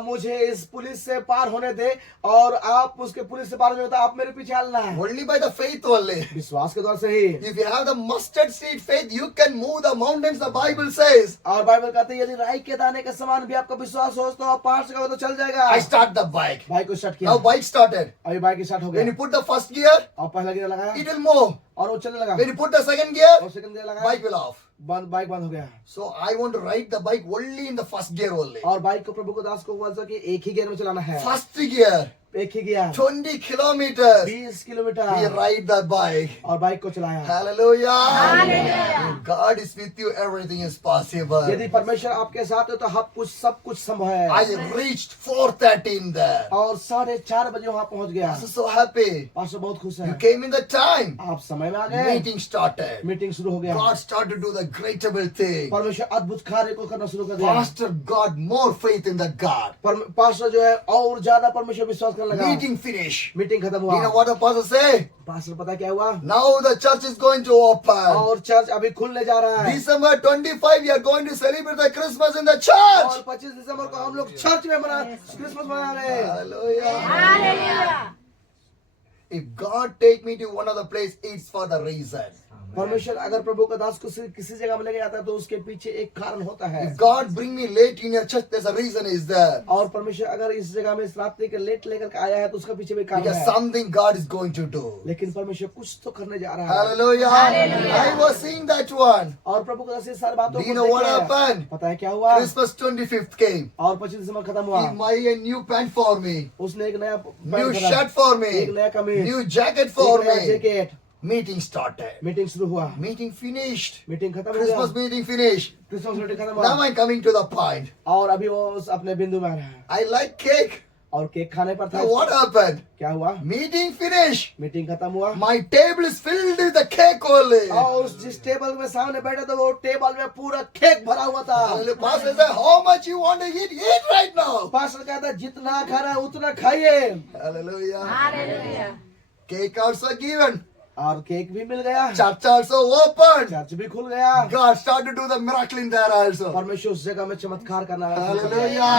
मुझे इस पुलिस से पार होने दे और आप उसके पुलिस से पार होने दे, आप मेरे पीछे चलना है। Only by the faith only. विश्वास के द्वारा से ही। If you have the mustard seed faith, you can move the mountains, the Bible says. और बाइबल कहते हैं यदि राई के दाने के समान भी आपका विश्वास हो तो आप पहाड़ से कहो तो चल जाएगा। I start the bike. Bike को स्टार्ट किया। Now bike started. अभी बाइक स्टार्ट हो When you गया। put the first gear, और पहला गियर लगाया it will move. और वो चलने लगा। When you put the second gear, और सेकंड गियर लगाया, bike will off. बाइक बंद हो गया। So I want to ride the bike only in the first gear only. और बाइक को प्रभु को दास को बोल कि एक ही गियर में चलाना है। First gear, एक ही gear 20 kilometers. 20 We kilometre ride the bike. और बाइक को चलाया। Hallelujah. If God is with you, everything is possible. यदि परमेश्वर आपके साथ है तो सब कुछ संभव है। I reached 4:30 in there. और 4:30 बजे वहाँ पहुँच गया। I was so happy. Pastor बहुत खुश You है। came in the time. आप समय में आ गए। Meeting started. मीटिंग शुरू हो गया। God started to do the greatable thing. परमेश्वर अद्भुत कार्य को करना शुरू कर दिया। Pastor got more faith in the God. Pastor जो है और ज्यादा परमेश्वर विश्वास करने लगा। Meeting finished. मीटिंग खत्म You know हुआ। what the pastor say? Pastor पता क्या हुआ? Now the church is going to open. और चर्च अभी खुलने जा रहा है। December 25, we are going to celebrate the Christmas in the और church. 25 दिसंबर को हम लोग चर्च में क्रिसमस मना रहे हैं। Hallelujah. If God take me to one of the place, it's for the reason. परमेश्वर अगर प्रभु का दास को किसी जगह में लेके जाता है तो उसके पीछे एक कारण होता है। If God bring me late in your church, there's a reason is there. और परमेश्वर अगर इस जगह में इस रात्रि के लेट लेकर के आया है तो उसका पीछे भी कारण Because है। something God is going to do. लेकिन परमेश्वर कुछ तो करने जा रहा है। Hallelujah. I was seeing that one. और प्रभु का दास इस सारी बातों Do you को know what देखे। happened? पता है क्या हुआ? Christmas 25th came. और 25 दिसंबर खत्म हुआ। He buy a new pant for me. उसने एक नया New पैंट खरीदा, shirt for एक me. नया कमीज, New jacket for एक नया me. Jacket. Meeting started. Meeting शुरू हुआ। Meeting finished. मीटिंग खत्म हो गया। Christmas meeting finished. Christmas meeting खत्म Now हुआ। I'm coming to the point. और अभी वो अपने बिंदु में आ रहा है। I like cake. और केक खाने पर था। Now what happened? क्या हुआ? Meeting finished. मीटिंग खत्म हुआ। My table is filled with the cake only. और जिस टेबल में सामने बैठे थे वो टेबल में पूरा केक भरा हुआ था। Hallelujah. Pastor said, how much you want to eat? Eat right now. Pastor कहता जितना खाना है उतना खाइए। Hallelujah. Cake also given. और केक भी मिल गया। Church also opened. चर्च भी खुल गया। God started to do the miracle in there also. परमेश्वर उस जगह में चमत्कार करना। Hallelujah.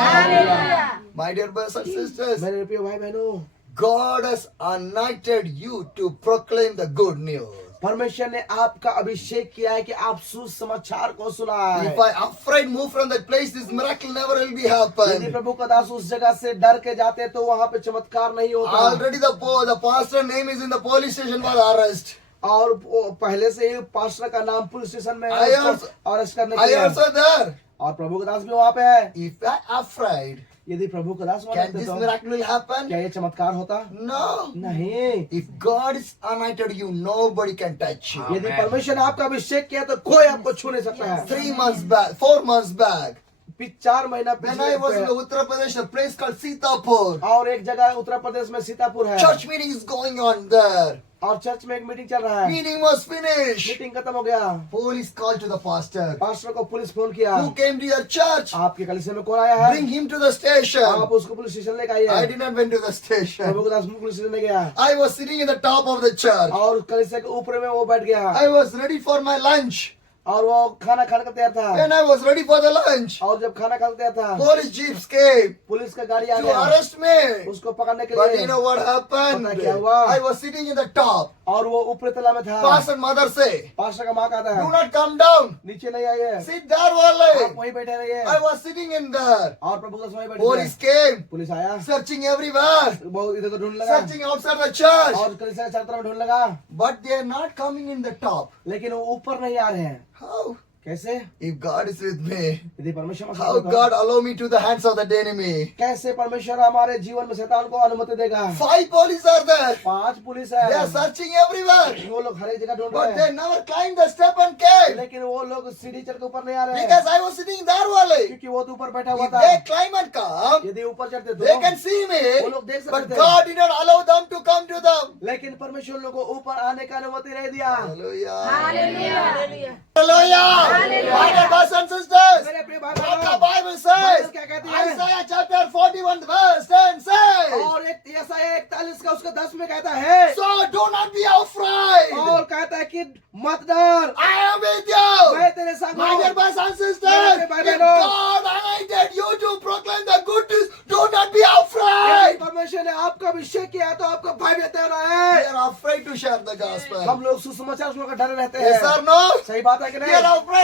My dear brothers and sisters, मेरे प्रिय भाई बहनों, God has anointed you to proclaim the good news. परमेश्वर ने आपका अभिषेक किया है कि आप सुसमाचार को सुनाएं। If I afraid move from that place, this miracle never will be यदि happen. प्रभु का दास उस जगह से डर के जाते तो वहाँ पे चमत्कार नहीं होता। Already the pastor name is in the police station for arrest. और पहले से ही पास्टर का नाम पुलिस स्टेशन में I also- अरेस्ट करने के I लिए है। also there. और प्रभु का दास भी वहाँ पे है। If I afraid, यदि प्रभु का दास वहाँ can रहते this तो miracle will happen? क्या ये चमत्कार होता? No. नहीं। If God is anointed you, nobody can touch you. यदि परमेश्वर ने आपका अभिषेक किया तो कोई आपको छू नहीं सकता है। 3 months back, 4 months back, 4 महीना when I was in पीछे Uttar Pradesh, a place called Sitapur, और एक जगह उत्तर प्रदेश में सीतापुर है church meeting is going on there. और चर्च में एक मीटिंग चल रहा है। Meeting was finished. मीटिंग खत्म हो गया। Police called to the pastor. Pastor को पुलिस फोन किया। Who came to your church? आपके कलीसिया में कौन आया है? Bring him to the station. आप उसको पुलिस स्टेशन लेकर आइए। I did not went to the station. Prabhu Das police station ले गया I was sitting in the top of the church. और कलीसिया के ऊपर में वो बैठ गया I was ready for my lunch. और वो खाना खाने का तैयार था। When I was ready for the lunch, और जब खाना खाने तैयार था police jeeps came पुलिस का गाड़ी आ to गया arrest me. उसको पकड़ने के But लिए। you know what happened? पता क्या हुआ? I was sitting in the top. और वो ऊपरी तला में था। Pastor mother say, पास्टर का माँ कहता do है not come down. नीचे नहीं आइए, Sit there, आप Wale. वहीं बैठे रहिए। I was sitting in there. और प्रभु दास वहीं बैठे Police थे। came, पुलिस आया searching everywhere, बहुत इधर तो ढूंढ लगा searching outside the church. और कलीसिया के चारों तरफ ढूंढ लगा But they are not coming in the top. लेकिन वो ऊपर नहीं आ रहे हैं। How? कैसे? If God is with me, यदि परमेश्वर में how साथ होगा, God allow me to the hands of the enemy? कैसे परमेश्वर हमारे जीवन में शैतान को अनुमति देगा? 5 police are there. 5 police They है are searching everywhere. वो लोग हर एक जगह ढूंढ But रहे they हैं never climbed the step and came. लेकिन वो लोग सीढ़ी चढ़ के ऊपर नहीं आ रहे हैं Because I was sitting there, Wale. क्योंकि वो तो ऊपर बैठा हुआ If था। they climb and come, यदि ऊपर चढ़ते they can तो see me. वो लोग देख But सकते थे God did not allow them to come to them. लेकिन परमेश्वर लोगों को ऊपर आने का अनुमति नहीं दिया। Hallelujah. Hallelujah. My dear brothers and sisters, मेरे प्रिय भाई what the बहनों, Bible says, Bible क्या कहती है? Isaiah chapter 41 verse 10 says, और एक यशायाह 41 का उसका 10 में कहता है so do not be afraid. और कहता है कि मत डर, I am with you. मैं तेरे संग My dear हूँ। brothers and sisters, मेरे भाई if बहनों, God anointed you to proclaim the good news, do not be यदि afraid. परमेश्वर ने आपका अभिषेक किया है तो आपका भय व्यतीत हो रहा We है। are afraid to share the gospel. हम लोग सुसमाचार सुनकर डरे रहते Yes हैं। or no? सही बात है कि We are नहीं? afraid.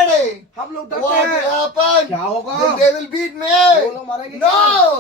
हम लोग डरते What will हैं happen? क्या होगा? Then they will beat me. वो लोग मारेंगे No,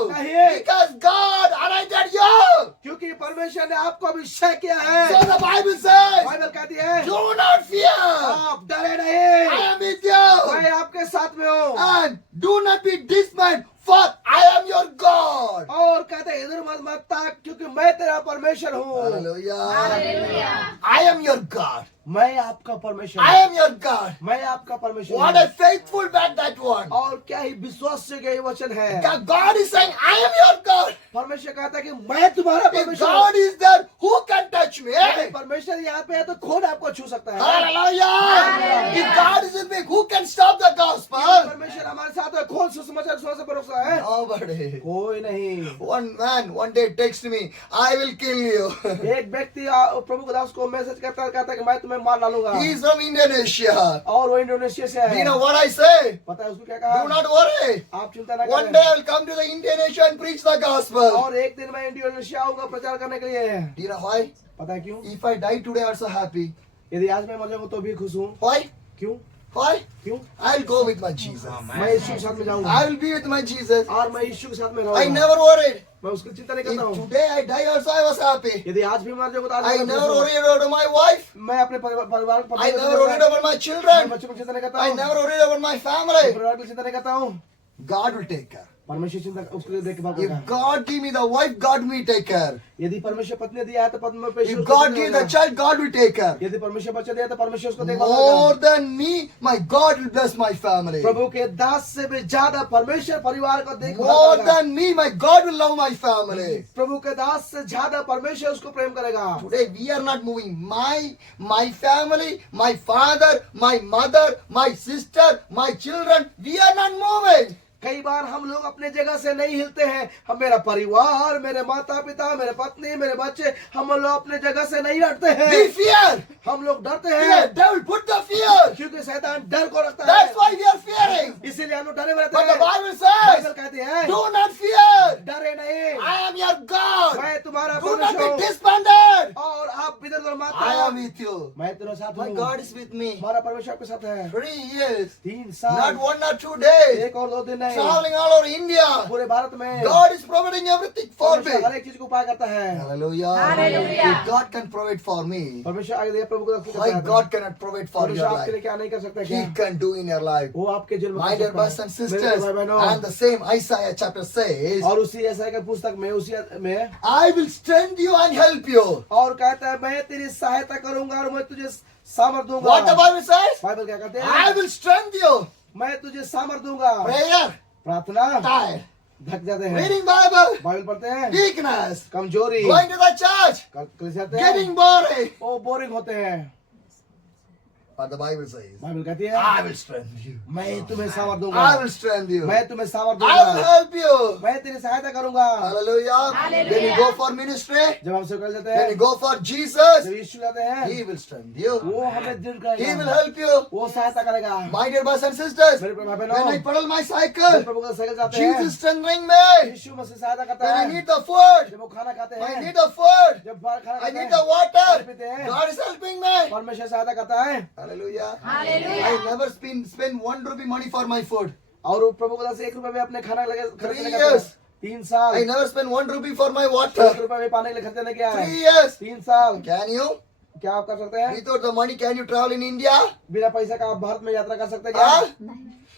क्या? नहीं, because God anointed you. क्योंकि परमेश्वर ने आपको अभिषेक किया है। So the Bible says, Bible कहती है do not fear. आप डरे नहीं, I am with you. मैं आपके साथ में हूँ। And do not be dismayed, for I am your God. और कहते हैं इधर मत मत ताक क्योंकि मैं तेरा परमेश्वर हूँ। Hallelujah. I am your God. मैं आपका परमेश्वर I हूँ। am your God. मैं आपका परमेश्वर What हूँ। a faithful back that one. और क्या ही विश्वास से ये वचन है। God is saying, I am your God. परमेश्वर कहता है कि मैं तुम्हारा If परमेश्वर God हूँ। is there, who can touch me? यदि परमेश्वर यहाँ पे है तो कौन आपको छू सकता है? Hallelujah. If God is with me, who can stop the gospel? परमेश्वर हमारे साथ है, कौन सुसमाचार सुनाने से रोक सकता है? Nobody. कोई नहीं। One man one day texted me, I will kill you. एक व्यक्ति प्रभु के दास को मैसेज करता है, कहता है कि मैं तुम्हें मार डालूंगा। He is from Indonesia. और वो इंडोनेशिया से Do you है। know what I say? पता है उसको क्या कहा? Do not worry. आप चिंता न One day करें। I will come to the Indonesia and preach the gospel. और एक दिन मैं इंडोनेशिया आऊंगा प्रचार करने के लिए। Do you know why? पता है क्यों? If I die today, I'm so happy. यदि आज मैं मर जाऊंगा तो भी खुश हूँ। Why? क्यों? Why? क्यों? I'll go with my Jesus. मैं यीशु के साथ में जाऊंगा I will be with my Jesus. और मैं यीशु के साथ में I रहूंगा। never worried. मैं उसकी चिंता नहीं करता If हूँ। today I die also, I was happy. यदि आज भी मर जाऊंगा तो आज I मैं never खुश हूँ। worried about my wife. मैं अपने परिवार को I never worried about my मैं children. बच्चों की चिंता नहीं करता I हूँ। never worried about my family. परिवार की चिंता नहीं करता हूँ। God will take care. परमेश्वर चिंता उसके लिए देखभाल करेगा। If God give me the wife, God will take care. यदि परमेश्वर पत्नी दिया है तो परमेश्वर If उसको God देखभाल give the करेगा। child, God will take care. यदि परमेश्वर बच्चा दिया तो परमेश्वर उसको देखभाल More करेगा। than me, my God will bless my family. प्रभु के दास से भी ज्यादा परमेश्वर परिवार को More देखभाल करेगा। than me, my God will love my family. प्रभु के दास से ज्यादा परमेश्वर उसको प्रेम करेगा। Today we are not moving. My family, my father, my mother, my sister, my children, we are not moving. कई बार हम लोग अपने जगह से नहीं हिलते हैं। हम, मेरा परिवार, मेरे माता पिता, मेरे पत्नी, मेरे बच्चे, हम लोग अपने जगह से नहीं हटते We हैं। fear. हम लोग डरते The हैं devil put the fear. क्योंकि शैतान डर को रखता That's है, why we are fearing. इसीलिए हम लोग डरे हुए रहते But the हैं। Bible बाइबल says, कहती है do not fear. डरे नहीं, I am your God. मैं तुम्हारा Do not परमेश्वर be हूँ disbanded. और आप इधर उधर मत I आओ। am with you. मैं तुम्हारे साथ My हूँ, God is with me. हमारा परमेश्वर आपके साथ है। 3 years. 3 साल, Not 1 or 2 days. एक और 2 दिन नहीं, Traveling all over India. पूरे भारत में God is providing everything for me. परमेश्वर हर एक चीज को उपाय करता है। Hallelujah. Hallelujah. If God can provide for me, परमेश्वर आगे दिया प्रभु को रखते why हैं। God cannot provide for परमेश्वर your आपके लिए life? क्या नहीं कर सकता He क्या? can do in your life. वो आपके जीवन में My कर dear सकता brothers है। and मेरे sisters, भाई बहनों, and the same Isaiah chapter says, और उसी ऐसा का पुस्तक में उसी में I will strengthen you and help you. और कहता है मैं तेरी सहायता करूंगा और मैं तुझे सामर्थ दूंगा। What the Bible says? Bible क्या कहते I हैं? will strengthen you. मैं तुझे सामर्थ दूंगा। Prayer, प्रार्थना, tired. थक जाते हैं, Reading Bible, बाइबल पढ़ते हैं, weakness. कमजोरी, Going to the church, कलीसिया जाते हैं, getting boring. वो बोरिंग होते हैं। But the Bible says, Bible कहती है I will strengthen you. मैं तुम्हें सामर्थ दूंगा, I will strengthen you. मैं तुम्हें सामर्थ I will दूंगा, help you. मैं तेरी सहायता करूंगा। Hallelujah. When you go for ministry, जब हम सेवकाई जाते when हैं, you go for Jesus, जब यीशु जाते हैं, He will strengthen you. वो हमें दृढ़ He will करेगा, help you. वो सहायता करेगा। My dear brothers and sisters, मेरे भाई when I बहनों, pedal my जब cycle, प्रभु का साइकिल जाते हैं, Jesus strengthening me. यीशु मसीह सहायता करता When I है। need the food, जब वो खाना खाते I हैं, need the food. जब बाहर खाना I खाते need हैं, the water. पानी पीते हैं, God is helping me. परमेश्वर सहायता करता है। Hallelujah. Hallelujah. I never spend 1 rupee money for my food. और वो प्रभु को से 1 रुपया भी अपने खाना लगे खर्च 3 नहीं years. करते। 3 साल, I never spend 1 rupee for my 1 water. रुपया भी पाने के लिए खर्च नहीं किया है। 3 years. 3 साल, Can you? क्या आप कर सकते हैं? Without the money, can you travel in India? बिना पैसा का आप भारत में यात्रा कर सकते हैं क्या? Huh?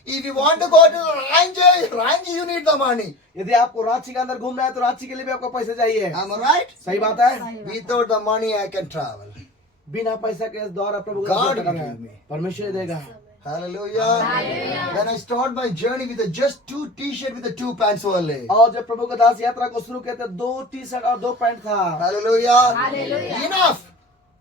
If you want to go to Ranchi, you need the money. यदि आपको रांची के अंदर घूमना है तो रांची के लिए भी आपको पैसे चाहिए। Am I right? सही बात है। Without the money, I can travel. बिना पैसा के द्वारा प्रभु का God यात्रा करना है। will give me. परमेश्वर देगा। Hallelujah. When I start my journey with just 2 t-shirts with the 2 pants only. और जब प्रभु का दास यात्रा को शुरू किया तो 2 टी-शर्ट और 2 पैंट था। Hallelujah. Hallelujah. Enough.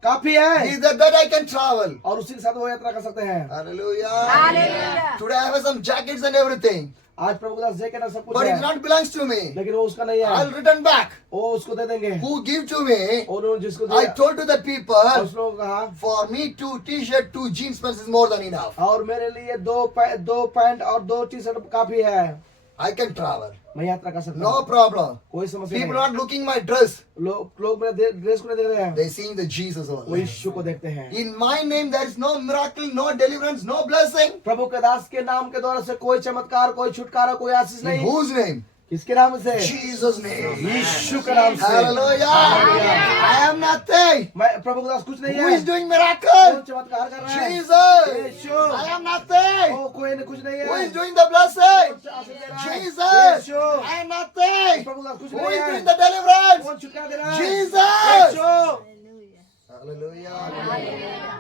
काफी है Is that I can travel. और उसी के साथ वो यात्रा कर सकते हैं। Hallelujah. Hallelujah. Today I have some jackets and everything. आज प्रभु का दास जैकेट और सब कुछ But it है, not belongs to me. लेकिन वो उसका नहीं I'll है। return back. वो उसको दे देंगे। Who give to me? और उन्होंने जिसको I दिया, told to the people, और उस लोगों को कहा for me 2 t-shirt, 2 jeans pants is more than enough. और मेरे लिए 2 पैंट और 2 टी-शर्ट काफी है। I can travel. मैं यात्रा कर सकता No हूँ, problem. कोई समस्या People नहीं। not looking my dress. लोग मेरे ड्रेस को नहीं देख रहे हैं, They seeing the Jesus वो only. यीशु को देखते हैं। In my name there is no miracle, no deliverance, no blessing. प्रभु के दास के नाम के द्वारा से कोई चमत्कार, कोई छुटकारा, कोई आशीष In नहीं। whose name? किसके नाम से? Jesus' name. यीशु के नाम से। Hallelujah. I am nothing. मैं प्रभु के दास कुछ नहीं Who है। is doing कौन miracle? चमत्कार कर रहा है? Jesus. Yeshu. I am nothing. ओ कोई ने कुछ नहीं Who है। is doing the blessing? कौन आशीष दे रहा है? Jesus. Yeshu. I am nothing. प्रभु के दास कुछ Who नहीं is है। doing the deliverance? कौन छुटकारा दे रहा है? Jesus. Yeshu. Hallelujah.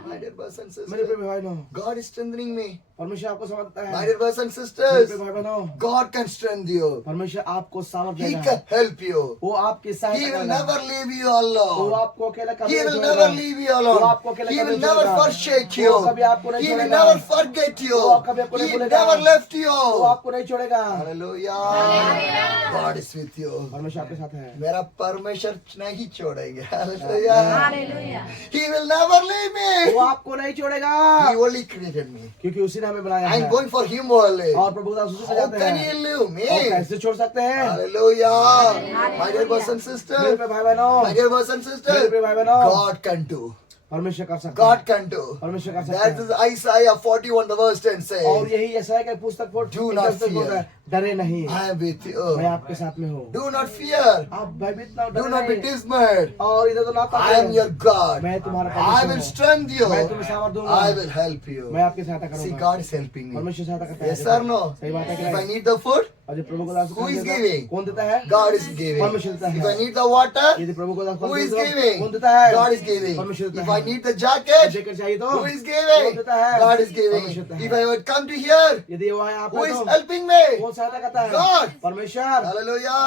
My dear brothers and मेरे sisters, प्रिय भाई बहनों, God is strengthening me. परमेश्वर आपको समझता है। My dear brothers and मेरे sisters, प्रिय भाई बहनों, God can strengthen you. परमेश्वर आपको सामर्थ He देगा। can help you. वो आपकी He सहायता will करेगा। never leave you वो alone. आपको अकेला कभी He नहीं will छोड़ेगा। never leave you alone. वो आपको अकेला He कभी will नहीं never छोड़ेगा। forsake वो you. कभी आपको नहीं He will छोड़ेगा। never forget you. वो कभी आपको नहीं He भूलेगा। never left वो you. आपको नहीं छोड़ेगा। Hallelujah. God is with you. परमेश्वर आपके साथ है। मेरा परमेश्वर नहीं छोड़ेंगे. Hallelujah. Hallelujah. He will never leave me. वो आपको नहीं छोड़ेगा, He only created me. क्योंकि उसी ने हमें बनाया I'm है। going for Him only. और प्रभु दास उसी से How जाते can हैं। He leave me? और कैसे छोड़ सकते हैं? Hallelujah. My dear brothers and मेरे sisters, पे भाई बहनों, my dear brothers and मेरे sisters, पे भाई बहनों, God can do. परमेश्वर कर सकता है। God can do. परमेश्वर कर सकता That है। is Isaiah 41, the verse 10 और says, यही यशायाह की पुस्तक Do not fear. डरे नहीं, I am with मैं you. आपके साथ में हूँ। Do not fear. आप भयभीत ना हो, Do डरे not be नहीं। dismayed. और इधर तो ना I am your God. मैं तुम्हारा I परमेश्वर will हूँ। strengthen you. मैं तुम्हें सामर्थ दूंगा। I will help मैं you. आपकी सहायता See, करूंगा। God is helping me. परमेश्वर सहायता करता है। Yes or no? सही बात है कि If I नहीं? need the food, और जब प्रभु को दास Who is देता है, giving? कौन देता है? God is giving. परमेश्वर देता If है। I need the water, यदि प्रभु को दास Who is कौन giving? देता है? God is giving. परमेश्वर देता If है। I need the jacket, jacket चाहिए तो Who is कौन giving? देता है? God is परमेश्वर giving. देता If है। I would come to here, यदि वो है आप Who is तो helping me? कौन सहायता करता है? God. परमेश्वर। Hallelujah.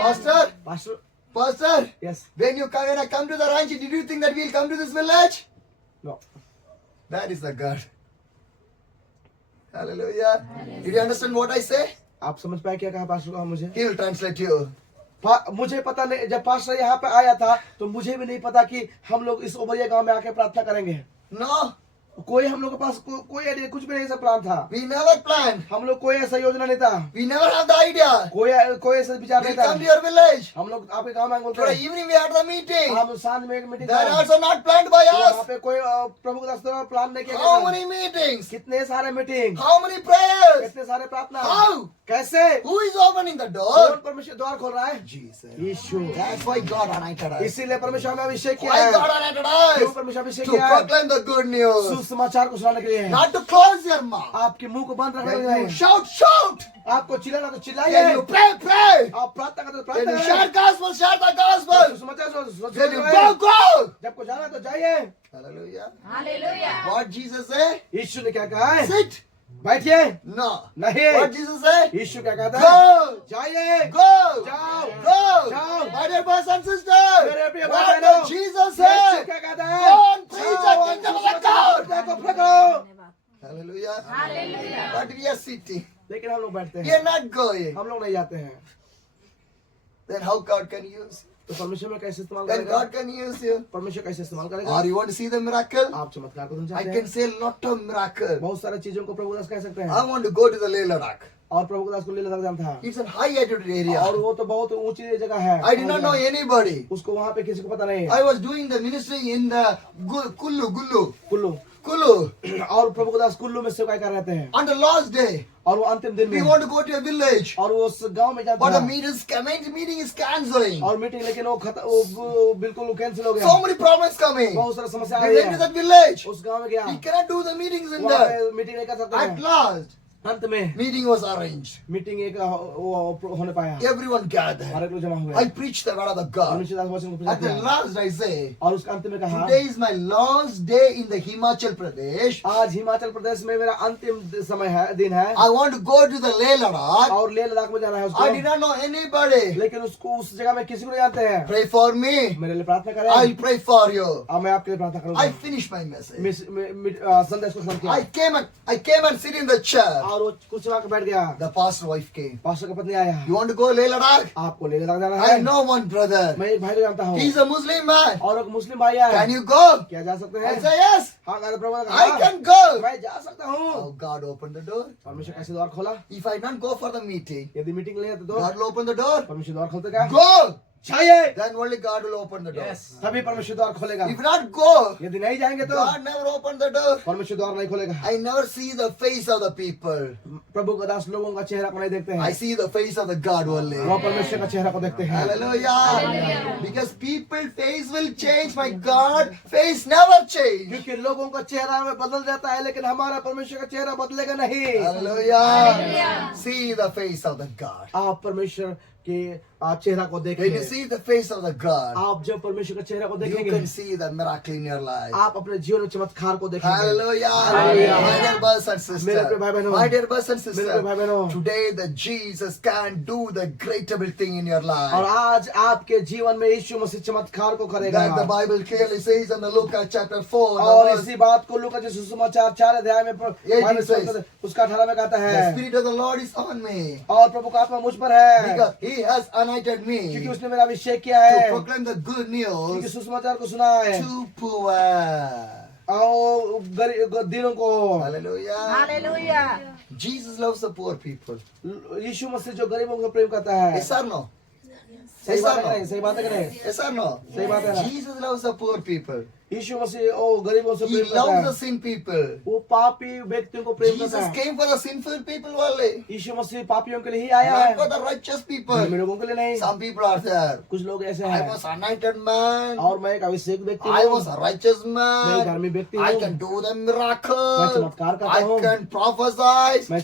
Pastor, pastor, Pastor, yes, when I come to the ranch, did you think that we'll come to this village? No, That is the God. Hallelujah. Did you understand what I say? आप समझ पाए क्या कहा पास्टर को मुझे? He will translate you. मुझे पता नहीं, जब पास्टर यहाँ पे आया था तो मुझे भी नहीं पता कि हम लोग इस उबरिया गांव में आके प्रार्थना करेंगे। No, कोई हम लोग के पास कोई आइडिया, कुछ भी नहीं ऐसा प्लान था। we never planned. हम लोग कोई ऐसा योजना नहीं था, We never have the idea. कोई ऐसा विचार We'll नहीं था। come to your village. हम लोग आपके गांव में बोलते Today हैं, evening we had the meeting. हम सांझ में एक meeting That also not planned by वहाँ us. पे कोई प्रभु के दास द्वारा प्लान नहीं किया How गया था। many meetings? कितने सारे मीटिंग, How many prayers? कितने सारे प्रार्थना, How? कैसे? Who is opening the कौन door? परमेश्वर द्वार खोल रहा है? Jesus. Yeshu. That's why God anointed us. इसीलिए परमेश्वर ने अभिषेक किया Why है। God anointed क्यों us? परमेश्वर अभिषेक To किया है? proclaim the good news. सुसमाचार को सुनाने के लिए है। Not to close your mouth. आपके मुंह को बंद रखने के When लिए you है। shout, shout. आपको चिल्लाना तो When चिल्लाइए, you pray, pray. आप प्रार्थना करते तो When प्रार्थना you करें। share gospel, share the gospel. सुसमाचार When you go, go. जब को जाना है तो जाइए। Hallelujah. Hallelujah. What Jesus said? यीशु ने क्या कहा है? Sit. बैठिए। No. नहीं। What Jesus said? यीशु क्या कहता है? Go. जाइए। Go. जाओ। Go. जाओ। My dear brothers and sisters. मेरे प्रिय What भाई did बहनों, Jesus यीशु say? क्या कहता है? Go and preach the जाओ, kingdom of सुसमाचार God. को प्रकटो। Hallelujah. Hallelujah. But we are sitting. लेकिन हम लोग बैठते We are हैं, not going. हम लोग नहीं जाते हैं। Then how God can use? तो परमेश्वर में कैसे इस्तेमाल Then करेगा? God can use you. परमेश्वर कैसे इस्तेमाल करेगा? Or you want to see the miracle? आप चमत्कार को I समझाते can हैं। say a lot of miracle. बहुत सारी चीजों को प्रभु दास कह सकते हैं। I want to go to the Leh Ladakh. और प्रभु दास को ले लद्दाख जाना था, It's a high altitude और area. वो तो बहुत ऊंची जगह है। I did not know anybody. उसको वहाँ पे किसी को पता नहीं है। I was doing the ministry in the Kullu. Kullu, और प्रभु दास कुल्लू में सेवा कर रहते हैं। On the last day, और वो अंतिम दिन we में, want to go to a village. और वो उस गांव में जाता But the है, meeting is cancelling. और मीटिंग, लेकिन वो बिल्कुल कैंसिल हो गया। So many problems coming. बहुत सारा समस्या आ We रही went to है। that village. उस गांव में गया, We cannot do the meetings in वहाँ there. पे मीटिंग नहीं कर सकते At हैं। last, अंत में meeting was arranged. मीटिंग एक वो होने पाया, Everyone gathered. हर एक लोग जमा हुए। I preached the word of the God. परमेश्वर दास वचन को At the प्रचार किया, last, I say, और उसका अंत में कहा, today is my last day in the Himachal Pradesh. आज हिमाचल प्रदेश में मेरा अंतिम समय है, दिन है, I want to go to the Leh Ladakh. और लेह लद्दाख में जाना है I did उसको। not know anybody. लेकिन उसको उस जगह में किसी को नहीं जानते हैं। Pray for me. मेरे लिए प्रार्थना करें, I'll pray for you. और मैं आपके लिए प्रार्थना करूंगा। I finished my message. संदेश को समझ I किया, came and sit in the chair. और वो कुर्सी में आकर बैठ गया। The pastor wife came. Pastor का पत्नी आया, You want to go Leh Ladakh? आपको लेह लद्दाख जाना I है। know one brother. मैं एक भाई को जानता हूँ, He's a Muslim man. और एक मुस्लिम भाई है। Can you go? क्या जा सकते I हैं? say yes. हाँ, कहते प्रभु ने कहा, I can go. मैं जा सकता हूँ। Oh, God opened the door. परमेश्वर कैसे द्वार खोला? If I don't go for the meeting, यदि मीटिंग नहीं है तो God will open the door. परमेश्वर द्वार खोलते क्या? Go. चाहिए, Then only God will open the door. तभी परमेश्वर द्वार खोलेगा। If not go, यदि नहीं जाएंगे तो God never opened the door. परमेश्वर द्वार नहीं खोलेगा। I never see the face of the people. प्रभु का दास लोगों का चेहरा को नहीं देखते हैं, I see the face of the God only. वो परमेश्वर का चेहरा को देखते हैं। Hallelujah. Because people face will change. My God face never change. क्योंकि लोगों का चेहरा में बदल जाता है, लेकिन हमारा परमेश्वर का चेहरा बदलेगा नहीं। Hallelujah. See the face of the God. आप परमेश्वर के चेहरा को When you देखेंगे, see the face of the God, आप जब परमेश्वर का चेहरा को you देखेंगे, can see the miracle in your life. आप अपने जीवन में चमत्कार को देखेंगे। Hallelujah. Hallelujah. My dear brothers and मेरे sisters. प्रिय भाई बहनों, My dear brothers and मेरे प्रिय भाई sisters. बहनों, Today the Jesus can do the greatable thing in your और life. आज आपके जीवन में यीशु मसीह चमत्कार को करेगा। That the Bible clearly says in the Luke chapter 4. और the verse, इसी बात को लूका जो सुसमाचार 4 अध्याय में उसका 18 में कहता the है, Spirit of the Lord is on me. और प्रभु का आत्मा मुझ पर है, Because He has anointed me क्योंकि to उसने मेरा अभिषेक किया है, proclaim the good क्योंकि news सुसमाचार को सुना है, to poor. और दिनों को। Hallelujah. Hallelujah. Jesus loves the poor people. यीशु मसीह जो गरीबों को प्रेम करता है। Yes or no? सही Yes बात or है कि नहीं? no? सही बात है कि नहीं? Yes or no? सही बात है ना? Jesus loves the poor people. यीशु मसीह ओ गरीबों से He प्रेम करता loves the है, sin people. वो पापी व्यक्तियों को प्रेम करता Jesus है। came for the sinful people only. यीशु मसीह पापियों के लिए ही आया Not for है, the righteous people. धर्मी लोगों के लिए नहीं। Some people are there. कुछ लोग ऐसे I हैं, was anointed man. और मैं एक अभिषेक व्यक्ति I हूँ, was a righteous मैं man. धर्मी व्यक्ति I हूँ, can do the मैं miracle. चमत्कार करता I हूँ, can prophesy. मैं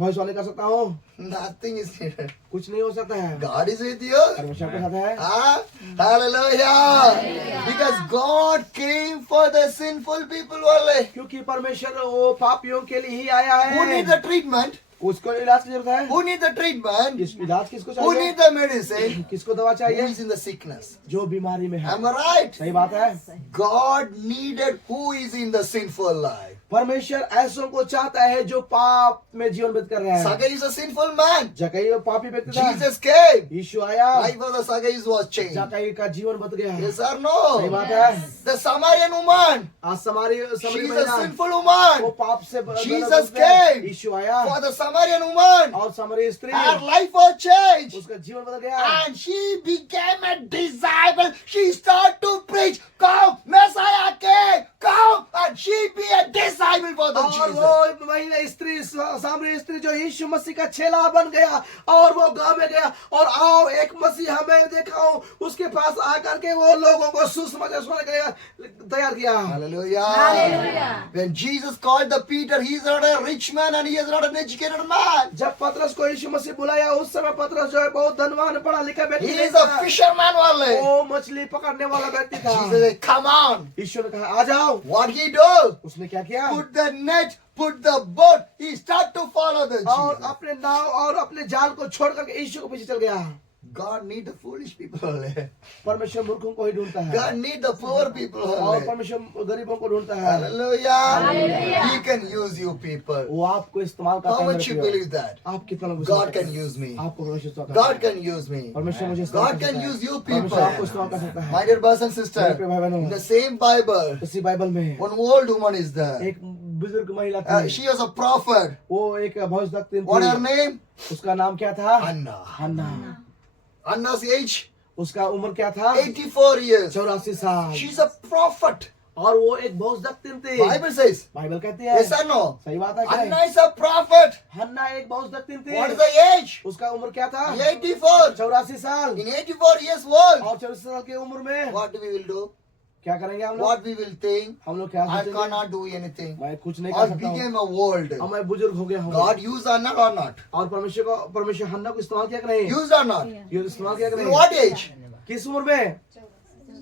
भविष्यवाणी कर सकता हूँ। Nothing is needed. कुछ नहीं हो सकता है, God is with you. परमेश्वर के साथ है। Ah, hallelujah. Because God came for the sinful people only. क्योंकि परमेश्वर वो पापियों के लिए ही आया Who need है। the treatment? उसको इलाज की जरूरत है। Who need the treatment? इस इलाज किसको Who चाहिए? need the medicine? किसको दवा Who चाहिए? is in the sickness? जो बीमारी में है। Am I right? सही बात है। God needed who is in the sinful life. परमेश्वर ऐसों को चाहता है जो पाप में जीवन व्यतीत कर रहे हैं। Zacchaeus is a sinful man. जक्कई वो पापी व्यक्ति था। Jesus came. यीशु आया, Life of the Zacchaeus was changed. जक्कई का जीवन बदल गया। Yes or सही no? बात है। The Samaritan woman. आज समारी She is a महिला, sinful वो woman. पाप से Jesus came. यीशु आया For the Samaritan woman, और समारी स्त्री, her life was changed. उसका जीवन बदल गया। And she became a disciple. She started to preach, come, Messiah came, come, and she be a disciple for the और Jesus. वो महिला स्त्री, सामरी स्त्री जो यीशु मसीह का चेला बन गया और वो गांव में गया और आओ एक मसीह हमें दिखाओ, उसके पास आकर के वो लोगों को सुसमाचार सुनाने के लिए तैयार किया। Hallelujah. Hallelujah. When Jesus called the Peter, he is not a rich man and he is not an educated man. जब पतरस को यीशु मसीह बुलाया उस समय पतरस जो है बहुत धनवान पढ़ा लिखा व्यक्ति He नहीं is a था। fisherman only. वो मछली पकड़ने वाला व्यक्ति था। Jesus said, come on. यीशु ने कहा आ जाओ। What he do? उसने क्या किया? Put the net, put the boat. He start to follow the और Jesus. अपने नाव और अपने जाल को छोड़ करके यीशु को पीछे चल गया। God need the foolish people only. परमेश्वर मूर्खों को ही ढूंढता है God need the poor people और only. परमेश्वर गरीबों को ढूंढता है। Hallelujah. Hallelujah. He can use you people. वो आपको इस्तेमाल करता How है much मेरे you प्रियो। believe that? आप कितना लोग God विश्वास can करते हैं? use me. आपको परमेश्वर इस्तेमाल God करता है। can use me. परमेश्वर मुझे इस्तेमाल God करता can है। use you परमेश्वर आपको people. इस्तेमाल कर सकता My है। dear brothers and मेरे sisters, प्रिय भाई बहनों, in the same Bible, इसी बाइबल में one old woman is there. एक बुजुर्ग महिला थी। She was a prophet. वो एक भविष्यवक्ता What her थी। name? उसका नाम क्या था? Anna. हन्ना। Anna's age? उसका उम्र क्या था? 84 years. 84 साल। She's a prophet. और वो एक भविष्यवक्ता थी। Bible says. बाइबल कहती है। Yes or no? सही बात है क्या? Anna is a prophet. हन्ना एक भविष्यवक्ता थी। What is the age? उसका उम्र क्या था? 84. 84 साल। In 84 years old. और 84 साल की उम्र में What we will do? क्या करेंगे हम लोग? What we will think? हम लोग क्या I सोचेंगे? cannot do anything. मैं कुछ नहीं Or कर सकता हूँ। became a old. अब मैं बुजुर्ग हो गया हूँ। God used Anna or not? और परमेश्वर हन्ना को इस्तेमाल किया कि नहीं? Used or not? ये इस्तेमाल किया कि In नहीं? what age? किस उम्र में?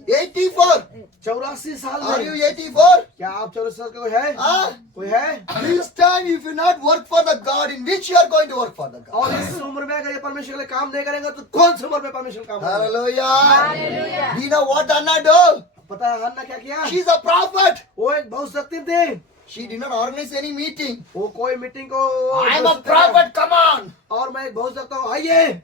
84. 84 साल Are you में। 84? क्या आप 84 साल के कोई है? Huh? कोई है? This time if you not work for the God, in which you are going to work for the God? और इस उम्र में अगर ये परमेश्वर के लिए काम नहीं करेंगे तो कौन सी उम्र में परमेश्वर का काम करेंगे? Hallelujah. Hallelujah. Do you know what Anna do? पता है हन्ना क्या किया? She's a prophet. वो एक भविष्यवक्ता थी। She did not organize any meeting. वो कोई मीटिंग को I am a prophet, come on. और मैं एक भविष्यवक्ता हूँ, आइए।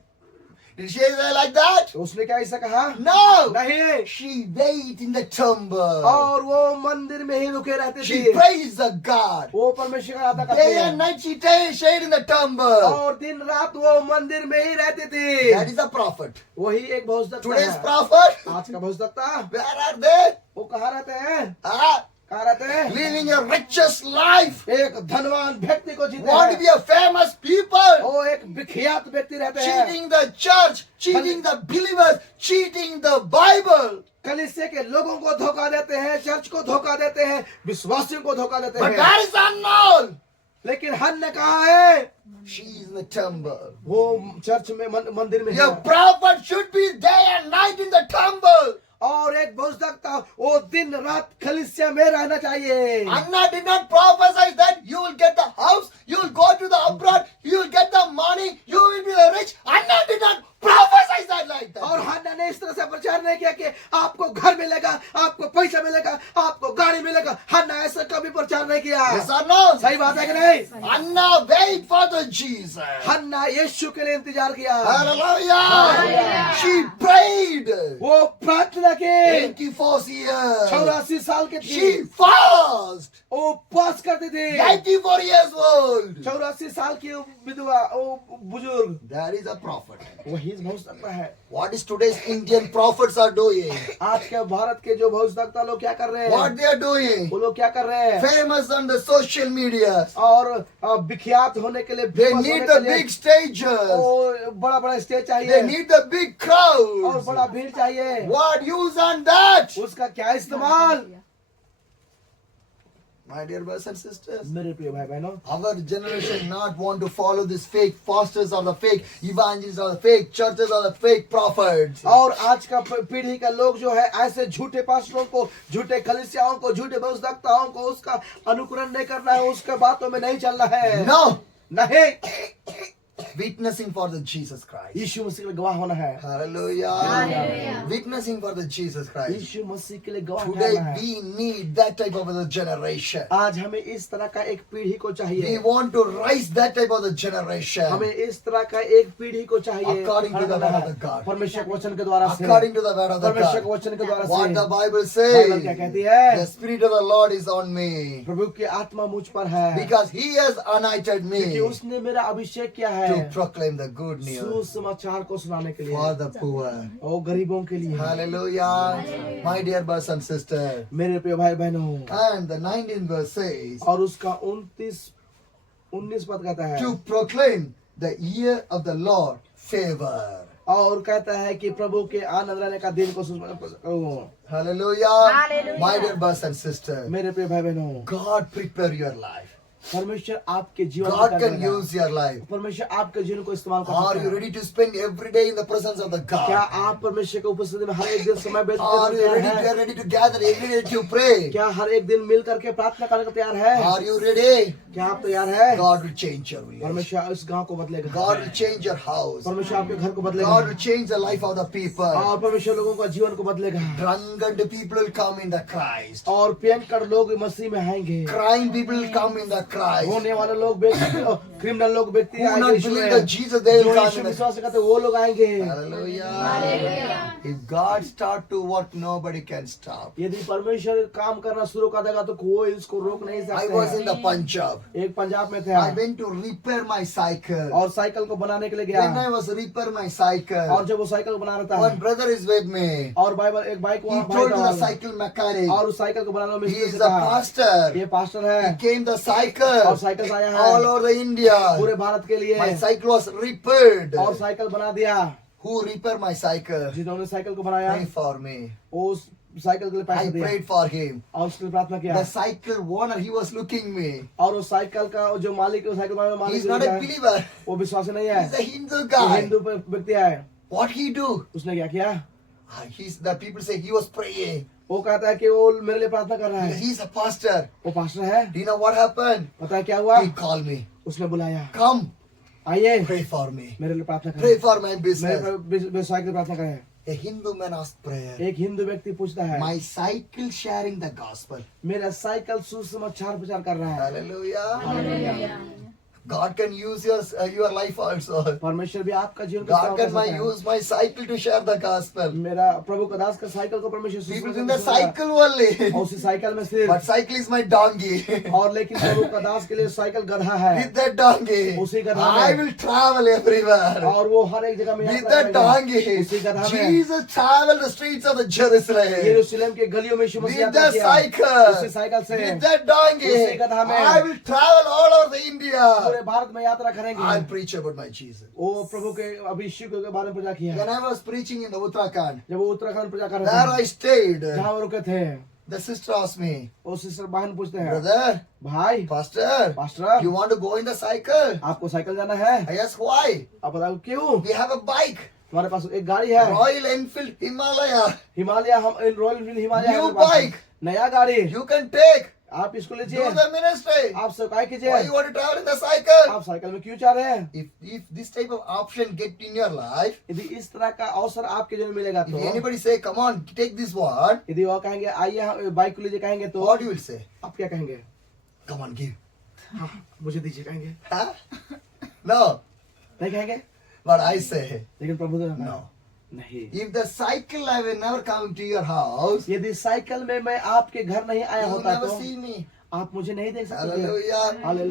Did she say like that? तो उसने क्या ऐसा कहा? No. नहीं। She wait in the temple. और वो मंदिर में ही रुके रहते She थे। praised the God. वो परमेश्वर का आराधना करते Day and हैं। night she stayed in the temple. और दिन रात वो मंदिर में ही रहते थे। That is a prophet. वही एक भविष्यवक्ता Today's है। prophet, आज का भविष्यवक्ता where are they? वो कहाँ रहते हैं? Ah, कहाँ रहते हैं? living a richest life. एक धनवान व्यक्ति को जीते Want to हैं। be a famous people. वो एक विख्यात व्यक्ति रहते हैं। Cheating the church, cheating the believers, cheating the Bible. कलीसिया के लोगों को धोखा देते हैं, चर्च को धोखा देते हैं, विश्वासियों को धोखा देते But हैं। that is unknown. लेकिन हन्ना कहाँ है? She is in the temple. वो चर्च में मंदिर में Your है। prophet should be day and night in the temple. और एक भविष्यवक्ता वो दिन रात कलीसिया में रहना चाहिए। Anna did not prophesy that you will get the house, you will go to the abroad, you will get the money, you will be rich. Anna did not prophesy that like और that. हन्ना ने इस तरह से प्रचार नहीं किया कि आपको घर मिलेगा, आपको पैसा मिलेगा, आपको गाड़ी मिलेगा। हन्ना ऐसा कभी प्रचार नहीं किया। Yes or no? सही बात है कि नहीं? Anna wait for the Jesus. हन्ना यीशु के लिए इंतजार किया। Hallelujah. She prayed. वो प्रार्थना की। 84 years. 84 साल के थी। She fast. वो उपवास करती थी। 84 years old. 84 साल की विधवा वो बुजुर्ग That is a prophet. वही भविष्यवक्ता है। What is today's Indian prophets are doing? आज के भारत के जो भविष्यवक्ता लोग क्या कर रहे What हैं? they are doing? वो लोग क्या कर रहे हैं? Famous on the social media. और विख्यात होने के लिए They famous need होने the के लिए big stages. वो बड़ा बड़ा स्टेज They चाहिए need the big और crowds. बड़ा भीड़ चाहिए। What use on that? उसका क्या इस्तेमाल? My dear brothers and sisters, मेरे प्रिय भाई बहनों, our generation not want to follow this fake pastors or the fake evangelists or the fake churches or the fake prophets. और आज का पीढ़ी का लोग जो है ऐसे झूठे पास्टरों को, झूठे कलीसियाओं को, झूठे भविष्यवक्ताओं को उसका अनुकरण नहीं करना है, उसके बातों में नहीं चलना है। No, नहीं, Witnessing for the Jesus Christ. यीशु मसीह के लिए गवाह होना है। Hallelujah. Witnessing for the Jesus Christ. यीशु मसीह के लिए गवाह Today होना है। we need that type of a generation. आज हमें इस तरह का एक पीढ़ी को We चाहिए। want to rise that type of the generation. हमें इस तरह का एक पीढ़ी को चाहिए। According to the word of the God. परमेश्वर के वचन के द्वारा से। According to the word of the परमेश्वर के God. वचन के द्वारा What से। the Bible बाइबल क्या says. कहती है? The Spirit of the Lord is on me. प्रभु की आत्मा मुझ पर है, Because He has anointed क्योंकि me उसने मेरा अभिषेक किया है to proclaim the good news सुसमाचार को सुनाने के लिए for the poor. और गरीबों के लिए। Hallelujah. My dear brothers and sisters. मेरे प्रिय भाई बहनों, And the 19th verse says, और उसका 19 पद कहता है, to proclaim the year of the Lord favor. और कहता है कि प्रभु के आनंद रहने का दिन को सुसमाचार। Hallelujah. My dear brothers and sisters. मेरे प्रिय भाई बहनों, God prepare your life. परमेश्वर आपके जीवन को God कर can देगा। use your life. परमेश्वर आपके जीवन को इस्तेमाल कर Are सकता you है। ready to spend every day in the presence of the क्या God? आप परमेश्वर के उपस्थिति में हर एक दिन समय व्यतीत Are करने you को ready? तैयार You है? are ready to gather every day to pray. क्या हर एक दिन मिल करके प्रार्थना करने को तैयार है? Are you ready? क्या आप तैयार है? God will change your village. परमेश्वर इस गांव को बदलेगा। God will change your house. परमेश्वर आपके घर को God बदलेगा will change the life of the people. और परमेश्वर लोगों का जीवन को बदलेगा। Drunken people will come in the Christ. और पियंकर लोग मसीह में आएंगे। Crying people will come in the Christ. रोने वाले लोग क्रिमिनल लोग व्यक्ति Who आएंगे not यीशु believe में। that Jesus, they जो will come Yeshu in the विश्वास करते हैं, वो लोग आएंगे। Hallelujah. If God start to work, nobody can stop. यदि परमेश्वर काम करना शुरू कर देगा तो कोई इसको रोक नहीं I was सकता in the Punjab. एक पंजाब में थे I went to repair my cycle. और साइकिल को बनाने के लिए गया। When I was repair my और cycle, जब वो साइकिल को बना रहा one था brother is with me. और बाइबल एक बाइक He वहाँ told to the भाई था cycle mechanic. और उस साइकिल को बनाने में He मिस्त्री is से the कहा, pastor. ये पास्टर है He came the और cycle साइकिल से आया all है over the India. पूरे भारत के लिए My cycle was repaired. और साइकिल बना दिया। Who repaired my cycle? जिन्होंने साइकिल को बनाया Pray for me. उस साइकिल के लिए पैसे I दिए prayed for him. और उसके लिए प्रार्थना किया। The cycle owner, he was looking me. और उस साइकिल का जो मालिक है, साइकिल वाले मालिक He's not a है, believer. वो विश्वासी नहीं है, He's a Hindu वो guy. हिंदू व्यक्ति है। What he do? उसने क्या किया? The people say he was praying. वो कहता है कि वो मेरे लिए प्रार्थना कर रहा है। He's a pastor. वो पास्टर है। Do you know what happened? पता है क्या हुआ? He called me. उसने बुलाया, Come, आइए pray for me. मेरे लिए प्रार्थना Pray करें। for my business. मेरे व्यवसाय के लिए प्रार्थना करें। A Hindu man asked prayer. एक हिंदू व्यक्ति पूछता है, My cycle sharing the gospel. मेरा साइकिल सुसमाचार प्रचार कर रहा है। Hallelujah. God can use your life also. परमेश्वर भी आपका जीवन को God इस्तेमाल कर can सकता है। use my cycle to share the gospel. मेरा प्रभु का दास का साइकिल को परमेश्वर People सुसमाचार in the कर सकता है। cycle only. और उसी साइकिल में सिर्फ But cycle is my donkey. और लेकिन प्रभु का दास के लिए साइकिल गधा है With that donkey, उसी गधा I में will travel everywhere. और वो हर एक जगह में With यात्रा that करेगा। donkey, उसी गधा में Jesus traveled the streets of the Jerusalem. यरूशलेम के गलियों में यीशु मसीह With यात्रा that किया। cycle, उसी साइकिल से with that donkey, उसी गधा में I will travel all over the India. पूरे भारत में यात्रा करेंगे। I'll preach about my Jesus. वो प्रभु के अभिषेक के बारे में प्रचार किया। When I was preaching in the Uttarakhand, जब वो उत्तराखंड प्रचार कर there रहे I stayed. थे, जहाँ वो रुके थे, The sister asked me, वो सिस्टर बहन पूछते हैं, brother, भाई pastor, pastor you want to go in the cycle? आपको साइकिल जाना है? I asked why. आप बताओ क्यों? We have a bike, हमारे पास एक गाड़ी है, Royal Enfield Himalaya. हिमालय, हम रॉयल एनफील्ड हिमालय है New हमारे पास। bike. नया गाड़ी, You can take. आप इसको Do लीजिए। the ministry. आप सेवकाई कीजिए। Why you want to travel in the cycle? आप साइकिल में क्यों जा रहे हैं? If this type of option get in your life, यदि इस तरह का अवसर आपके जीवन में मिलेगा if तो, anybody say, come on, take this one, यदि वो कहेंगे आइए हम बाइक को लीजिए कहेंगे तो what you will say? आप क्या कहेंगे? Come on, give. हाँ, मुझे दीजिए कहेंगे? Huh? No. नहीं कहेंगे? But I say, लेकिन प्रभु ने कहा, no. नहीं। If the cycle I will never come to your house, यदि साइकिल में मैं आपके घर नहीं आया you will होता never तो see me. आप मुझे नहीं देख सकते थे। Hallelujah. हालेलुया।